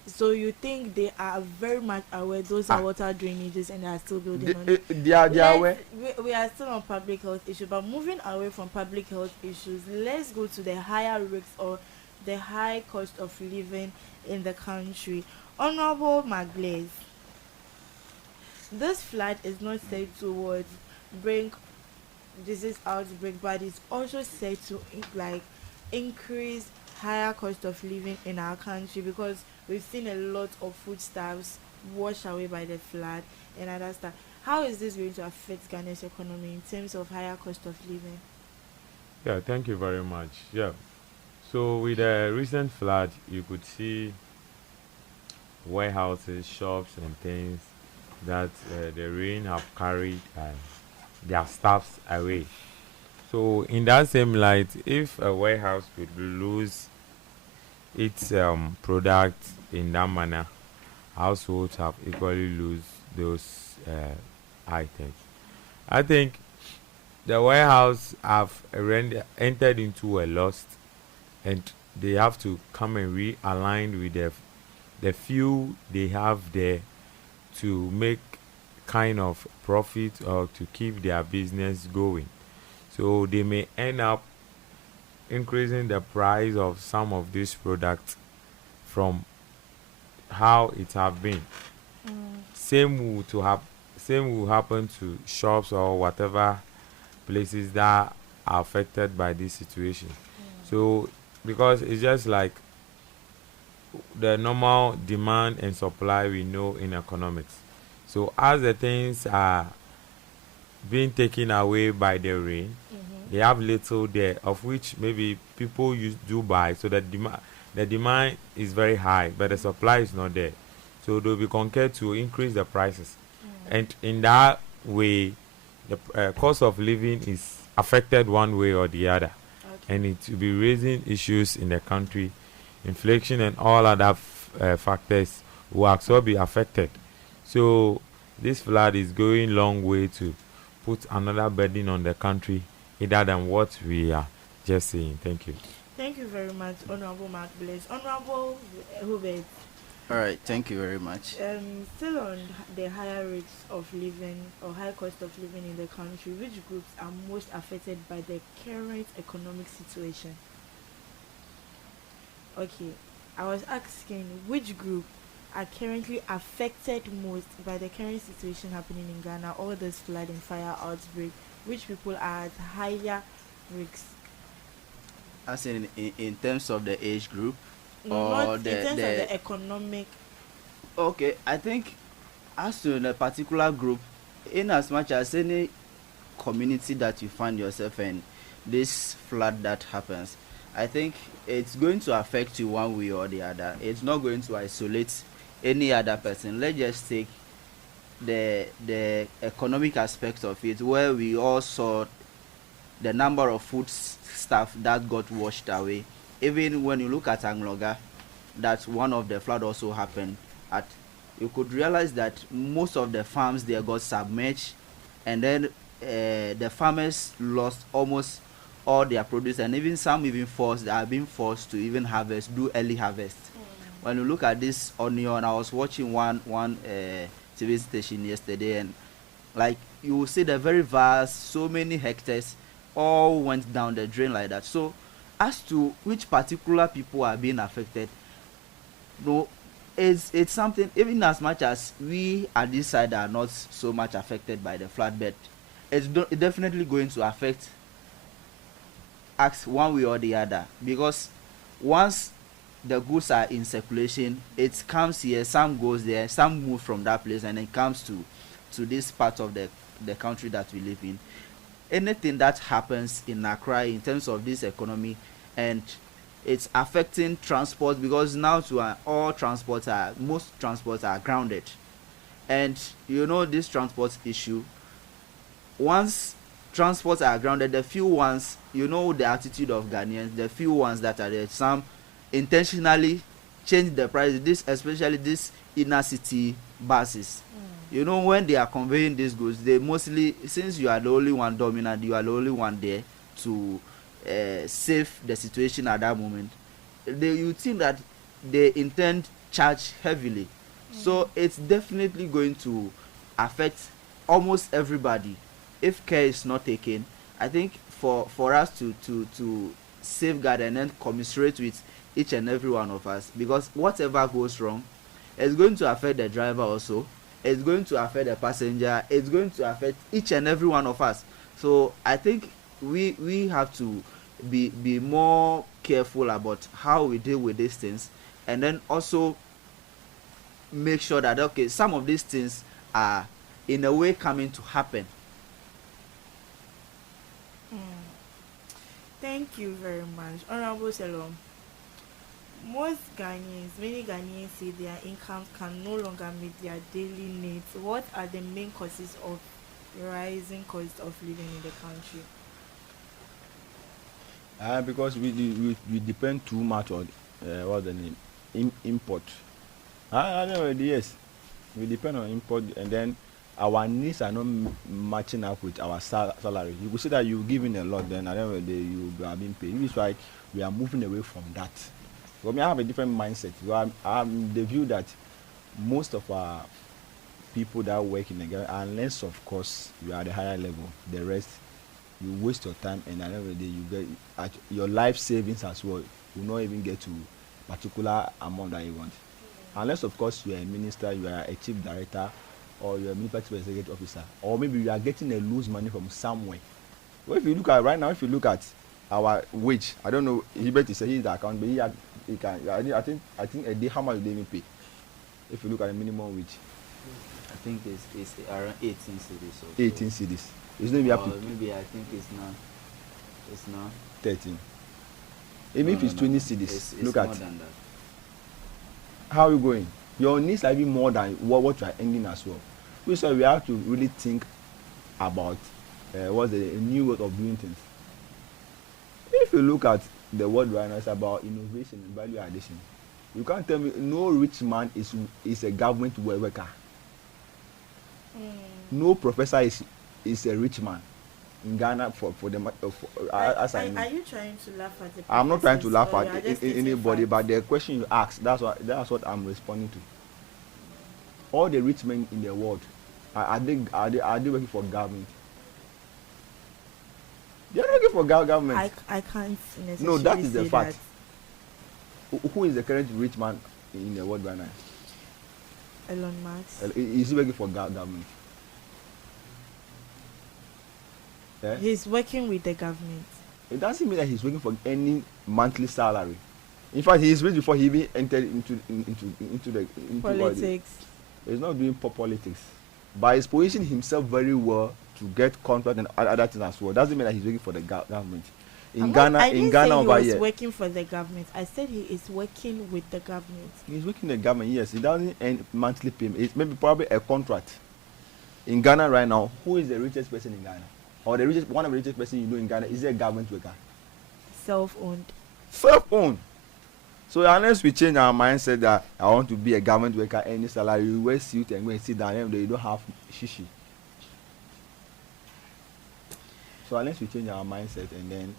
So you think they are very much aware those are water drainages and they are still building on it? They are aware. We are still on public health issue, but moving away from public health issues, let's go to the higher risks or the high cost of living in the country. Honorable Magles, this flood is not said to bring disease outbreak, but it's also said to increase higher cost of living in our country, because we've seen a lot of foodstuffs washed away by the flood and other stuff. How is this going to affect Ghana's economy in terms of higher cost of living? Yeah, thank you very much. Yeah. So with the recent flood, you could see warehouses, shops and things that the rain have carried their stuffs away. So in that same light, if a warehouse could lose its product in that manner, households have equally lose those items. I think the warehouse have entered into a loss, and they have to come and realign with the few they have there to make kind of profit or to keep their business going. So they may end up increasing the price of some of these products from how it have been. Same will happen to shops or whatever places that are affected by this situation. So because it's just like the normal demand and supply we know in economics. So as the things are being taken away by the rain, they have little there, of which maybe people do buy. So the demand is very high, but the supply is not there. So they'll be concerned to increase the prices. And in that way, the cost of living is affected one way or the other. Okay. And it will be raising issues in the country. Inflation and all other factors will also be affected. So this flood is going a long way to put another burden on the country, other than what we are just saying. Thank you. Thank you very much, Honorable Mark Bless. Honorable Hubert, All right, thank you very much. still on the higher rates of living or high cost of living in the country, which groups are most affected by the current economic situation? Okay, I was asking which group are currently affected most by the current situation happening in Ghana, all this flood and fire outbreak, which people are at higher risk. As in terms of the age group No, not or in terms of the economic. okay, I think as to a particular group, in as much as any community that you find yourself in, this flood that happens, I think it's going to affect you one way or the other. It's not going to isolate any other person. Let's just take the economic aspect of it, where we all saw the number of food stuff that got washed away. Even when you look at Angloga, that's one of the flood also happened at. You could realize that most of the farms there got submerged, and then the farmers lost almost all their produce, and even some even are being forced to even do early harvest. When you look at this onion, I was watching one TV station yesterday, and like you will see the very vast, so many hectares all went down the drain like that. So as to which particular people are being affected, no, it's something, even as much as we at this side are not so much affected by the flood, but it's definitely going to affect us one way or the other, because once the goods are in circulation, it comes here, some goes there, some move from that place, and it comes to this part of the country that we live in. Anything that happens in Accra in terms of this economy, and it's affecting transport, because now most transports are grounded, and you know this transport issue. Once transports are grounded, the few ones, you know the attitude of Ghanaians, the few ones that are there, some intentionally change the price. Especially this inner city buses. You know, when they are conveying these goods, they mostly, since you are the only one dominant, you are the only one there to save the situation at that moment, you think that they intend charge heavily. So it's definitely going to affect almost everybody if care is not taken. I think for us to safeguard and then commiserate with each and every one of us, because whatever goes wrong, it's going to affect the driver also, it's going to affect the passenger, it's going to affect each and every one of us. So I think we have to be more careful about how we deal with these things, and then also make sure that okay, some of these things are in a way coming to happen. Thank you very much, Honorable Salom. Many Ghanaians say their incomes can no longer meet their daily needs. What are the main causes of rising cost of living in the country? Because we depend too much on what's the name, import. I know, yes, we depend on import, and then our needs are not matching up with our salary. You could see that you give in a lot, then at the end of the day you are being paid. Which is why we are moving away from that. But I have a different mindset. I'm the view that most of our people that work in the government, unless of course you are at a higher level, the rest you waste your time, and at the end of the day you get your life savings as well. You will not even get to particular amount that you want, unless of course you are a minister, you are a chief director, or you are a municipal executive officer, or maybe you are getting a loose money from somewhere. Well, if you look at right now, if you look at our wage, I don't know, Hubert is saying the account, but he can. I think a day, how much do they even pay? If you look at the minimum wage, I think it's around 18 cities. 18 cities. It's not even up to. Maybe I think it's not. It's not 13. Even if it's 20 cities, it's look more at than that. how you going. Your needs are even more than what you are earning as well. Which we have to really think about what's the new way of doing things. If you look at the word right now, it's about innovation and value addition. You can't tell me no rich man is a government worker. No professor is a rich man. in Ghana for the as I know. Are you trying to laugh at the I'm not trying to laugh or at you are just stating anybody, facts? but the question you asked, that's what I'm responding to. All the rich men in the world, are they working for government? They're not working for government. I can't necessarily No, that is the say fact. that. Who is the current rich man in the world right now? Elon Musk. Is he working for government? Yeah? He's working with the government. It doesn't mean that he's working for any monthly salary. In fact, he is rich before he even entered into Politics. He's not doing politics, but he's positioning himself very well to get contract and other things as well. Doesn't mean that he's working for the government. I Ghana over he was here, working for the government. I said he is working with the government. he's working the government. Yes, he doesn't earn monthly payment. It's maybe probably a contract. In Ghana right now, who is the richest person in Ghana, or one of the richest person you know in Ghana? Is a government worker? Self-owned. Self-owned. So unless we change our mindset that I want to be a government worker, any salary, you wear suit and go and sit down, and you don't have shishi. So unless we change our mindset and then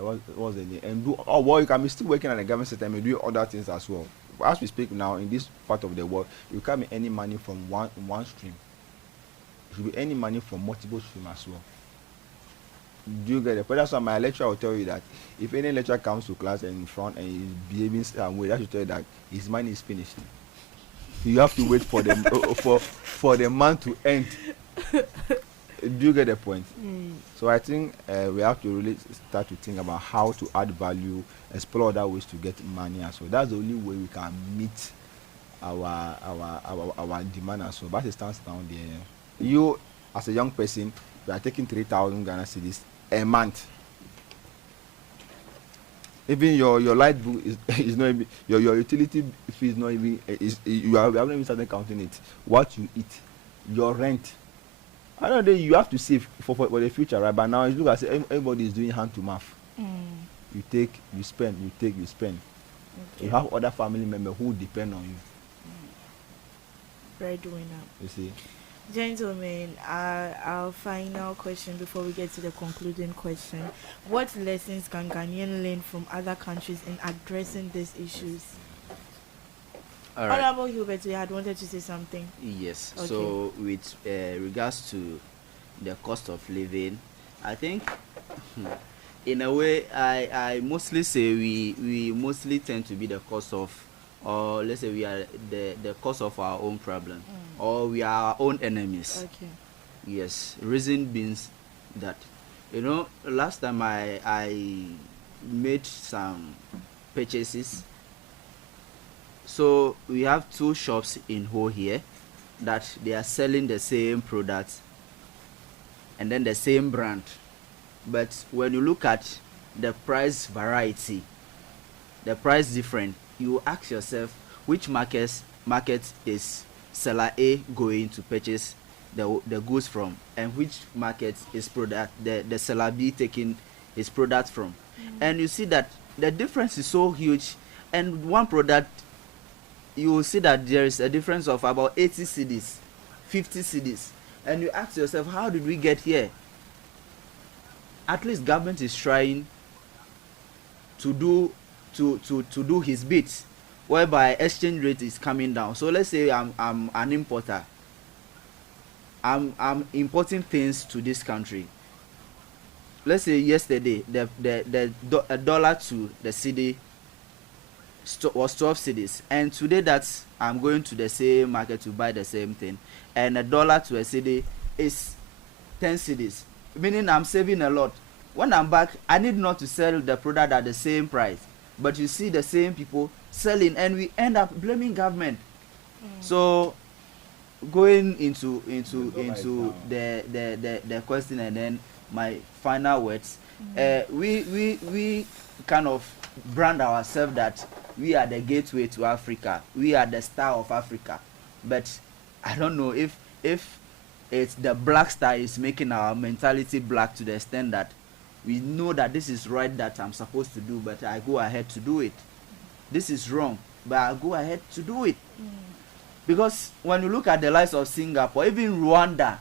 what's the name? And do you can be still working at the government system and do other things as well. As we speak now in this part of the world, you can't make any money from one stream. You should be any money from multiple streams as well. Do you get it? But that's why my lecturer will tell you that if any lecturer comes to class and in front and he's behaving some way, that should tell you that his money is finished. You have to wait for the for the month to end. Do you get the point? So I think we have to really start to think about how to add value, explore other ways to get money as well. That's the only way we can meet our demand as well. But it stands down there. You as a young person, you are taking 3,000 Ghana cedis a month. Even your light bill is not even, your utility fee is not even you haven't even started counting it. What you eat, your rent. I know that you have to save for the future, right? But now you look at say everybody is doing hand to mouth. You take, you spend, you take, you spend. Okay. You have other family members who depend on you. Breadwinner. You see. Gentlemen, our final question before we get to the concluding question. What lessons can Ghanaians learn from other countries in addressing these issues? All right. Honorable Hubert, you had wanted to say something. Yes. Okay. So with regards to the cost of living, I think in a way I mostly say we mostly tend to be the cause of, or let's say we are the cause of our own problem, or we are our own enemies. Okay. Yes. Reason being that, last time I made some purchases. So we have two shops in Ho here that they are selling the same products and then the same brand. But when you look at the price variety, the price different, you ask yourself which market is seller A going to purchase the goods from, and which market is the seller B taking his product from. And you see that the difference is so huge, and one product you will see that there is a difference of about 80 cedis, 50 cedis, and you ask yourself, how did we get here? At least government is trying to do his bit, whereby exchange rate is coming down. So let's say I'm an importer. I'm importing things to this country. Let's say yesterday the dollar to the cedi was 12 cedis, and today that I'm going to the same market to buy the same thing, and a dollar to a cedi is 10 cedis, meaning I'm saving a lot. When I'm back, I need not to sell the product at the same price, but you see the same people selling, and we end up blaming government. So going into the question, and then my final words, we kind of brand ourselves that we are the gateway to Africa, we are the star of Africa, but I don't know if it's the black star is making our mentality black to the extent that we know that this is right that I'm supposed to do, but I go ahead to do it. This is wrong, but I go ahead to do it. Because when you look at the likes of Singapore, even Rwanda,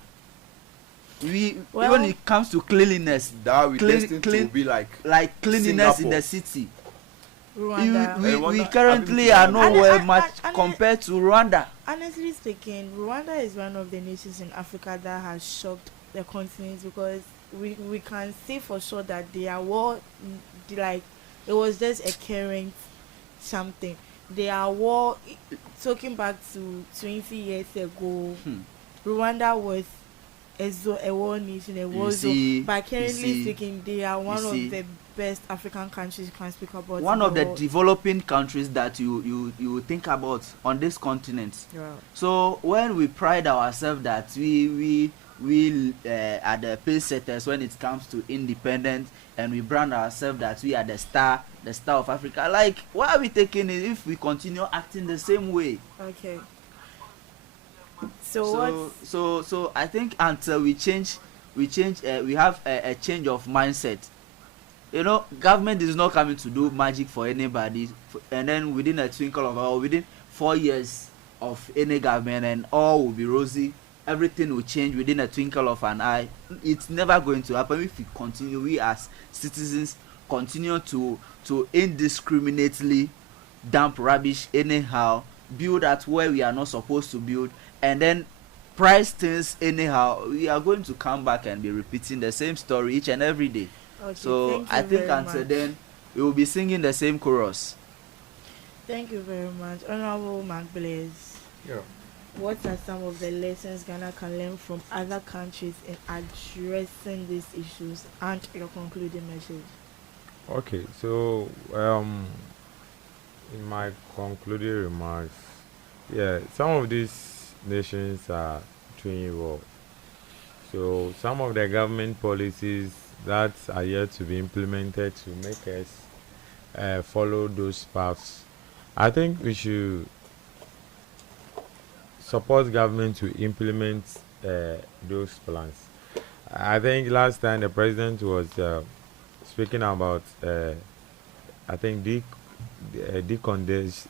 even when it comes to cleanliness, that we destined to be like cleanliness Singapore. in the city. Rwanda. We currently are nowhere much compared to Rwanda. Honestly speaking, Rwanda is one of the nations in Africa that has shocked the continent, because we can say for sure that they are war, like it was just a current something. They are war. Talking back to 20 years ago, Rwanda was a war nation, a war zone. But currently speaking, they are one of the best African countries you can speak about. One of the developing countries that you think about on this continent. Yeah. So when we pride ourselves that we are the pace setters when it comes to independence, and we brand ourselves that we are the star of Africa, like, why are we taking it if we continue acting the same way? Okay. So I think until we have a change of mindset. Government is not coming to do magic for anybody, and then within a twinkle of an eye, within 4 years of any government, and all will be rosy, everything will change within a twinkle of an eye. It's never going to happen if we as citizens continue to indiscriminately dump rubbish anyhow, build at where we are not supposed to build, and then price things anyhow. We are going to come back and be repeating the same story each and every day. Okay, so I think until then we will be singing the same chorus. Thank you very much, Honorable Mark Blaze. Yeah. What are some of the lessons Ghana can learn from other countries in addressing these issues, and your concluding message? Okay, so in my concluding remarks, some of these nations are doing well. So some of the government policies that are yet to be implemented to make us follow those paths, I think we should support government to implement those plans. I think last time the president was speaking about I think decondensation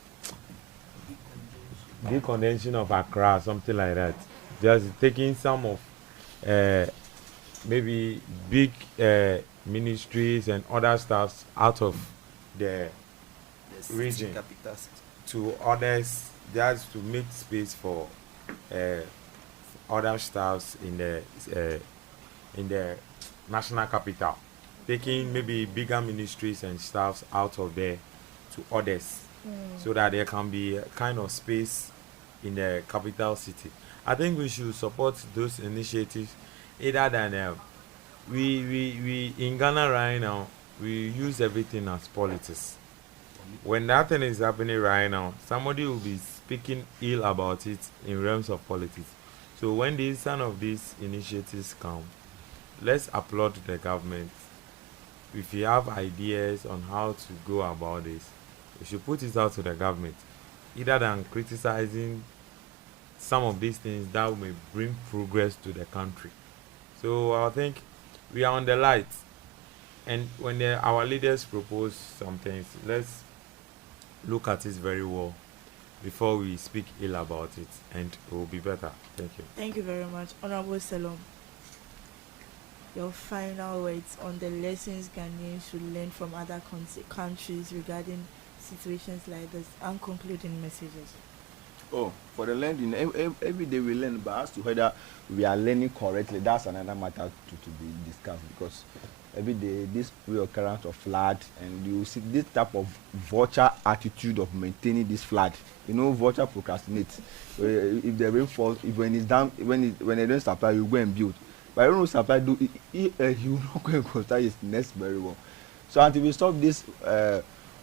of Accra, something like that. Just taking some of maybe big ministries and other stuffs out of the region to others, just to make space for other staffs in the national capital, taking maybe bigger ministries and staffs out of there to others, so that there can be a kind of space in the capital city. I think we should support those initiatives, either than we in Ghana right now, we use everything as politics. When that thing is happening right now, somebody will be speaking ill about it in realms of politics. So when some of these initiatives come, let's applaud the government. If you have ideas on how to go about this, you should put it out to the government, either than criticizing some of these things that may bring progress to the country. So I think we are on the light, and when our leaders propose some things, let's look at it very well before we speak ill about it, and it will be better. Thank you. Thank you very much, Honorable Salom. Your final words on the lessons Ghanaians should learn from other countries regarding situations like this, and concluding messages. For the learning, every day we learn, but as to whether we are learning correctly, that's another matter to be discussed, because every day this reoccurrence of flood, and you see this type of vulture attitude of maintaining this flood. Vulture procrastinates. If the rain falls, when it's down, when they don't supply, you go and build. But I don't know supply he will not go and construct his nest very well. So until we stop this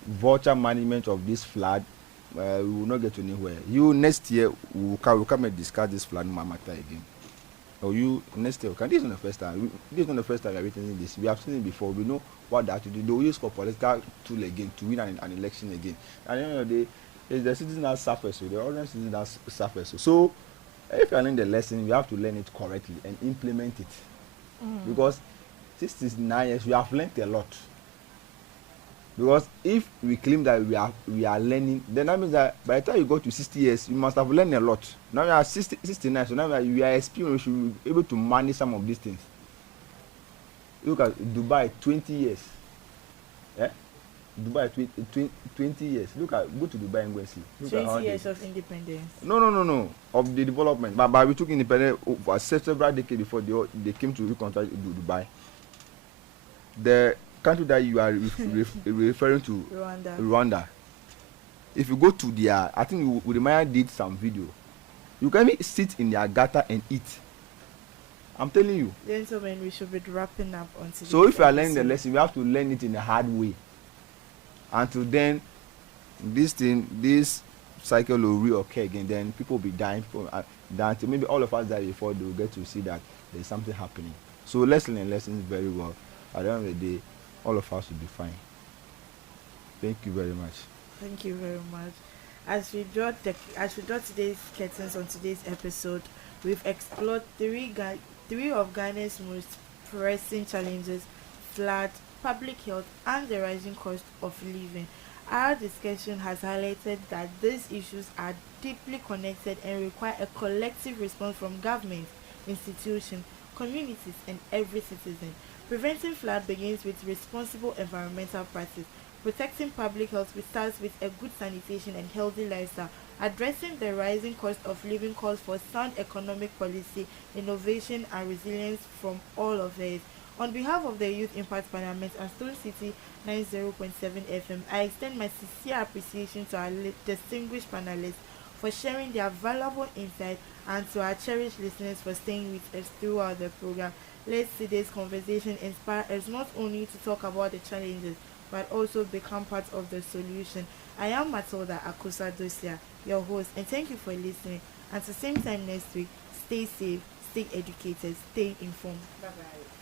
vulture management of this flood, we will not get anywhere. Next year will come and discuss this flood matter again. Or next year, this is not the first time. This is not the first time we are witnessing this. We have seen it before. We know what they have to do. They will use for political tool again to win an election again. And at the end of the day, it's the citizens that suffer. So the ordinary citizens that suffer. So if you are learning the lesson, you have to learn it correctly and implement it. Because 69 years, we have learned a lot. Because if we claim that we are learning, then that means that by the time you go to 60 years, you must have learned a lot. Now you are 69, so now you are experienced, you should be able to manage some of these things. Look at Dubai, 20 years. Yeah? Dubai, 20 years. Go to Dubai and go and see. 20 years of independence. No. Of the development. But we took independence for several decades before they came to reconstruct Dubai. The country that you are referring to, Rwanda. If you go to their, I think Udemaya did some video. You can even sit in their gutter and eat. I'm telling you. Then so when we should be wrapping up on today. So if you are learning the lesson, we have to learn it in a hard way. Until then, this cycle will reoccur again. Then people will be dying until maybe all of us die before they will get to see that there's something happening. So let's learn lessons very well. At the end of the day, all of us will be fine. Thank you very much. Thank you very much. As we draw today's curtains on today's episode, we've explored three of Ghana's most pressing challenges: flood, public health, and the rising cost of living. Our discussion has highlighted that these issues are deeply connected and require a collective response from government, institutions, communities, and every citizen. Preventing flood begins with responsible environmental practice. Protecting public health starts with a good sanitation and healthy lifestyle. Addressing the rising cost of living calls for sound economic policy, innovation, and resilience from all of us. On behalf of the Youth Impact Parliament and Stone City 90.7 FM, I extend my sincere appreciation to our distinguished panelists for sharing their valuable insight, and to our cherished listeners for staying with us throughout the program. Let today's conversation inspire us not only to talk about the challenges, but also become part of the solution. I am Matilda Akosa-Dosia, your host, and thank you for listening. At the same time next week, stay safe, stay educated, stay informed. Bye-bye.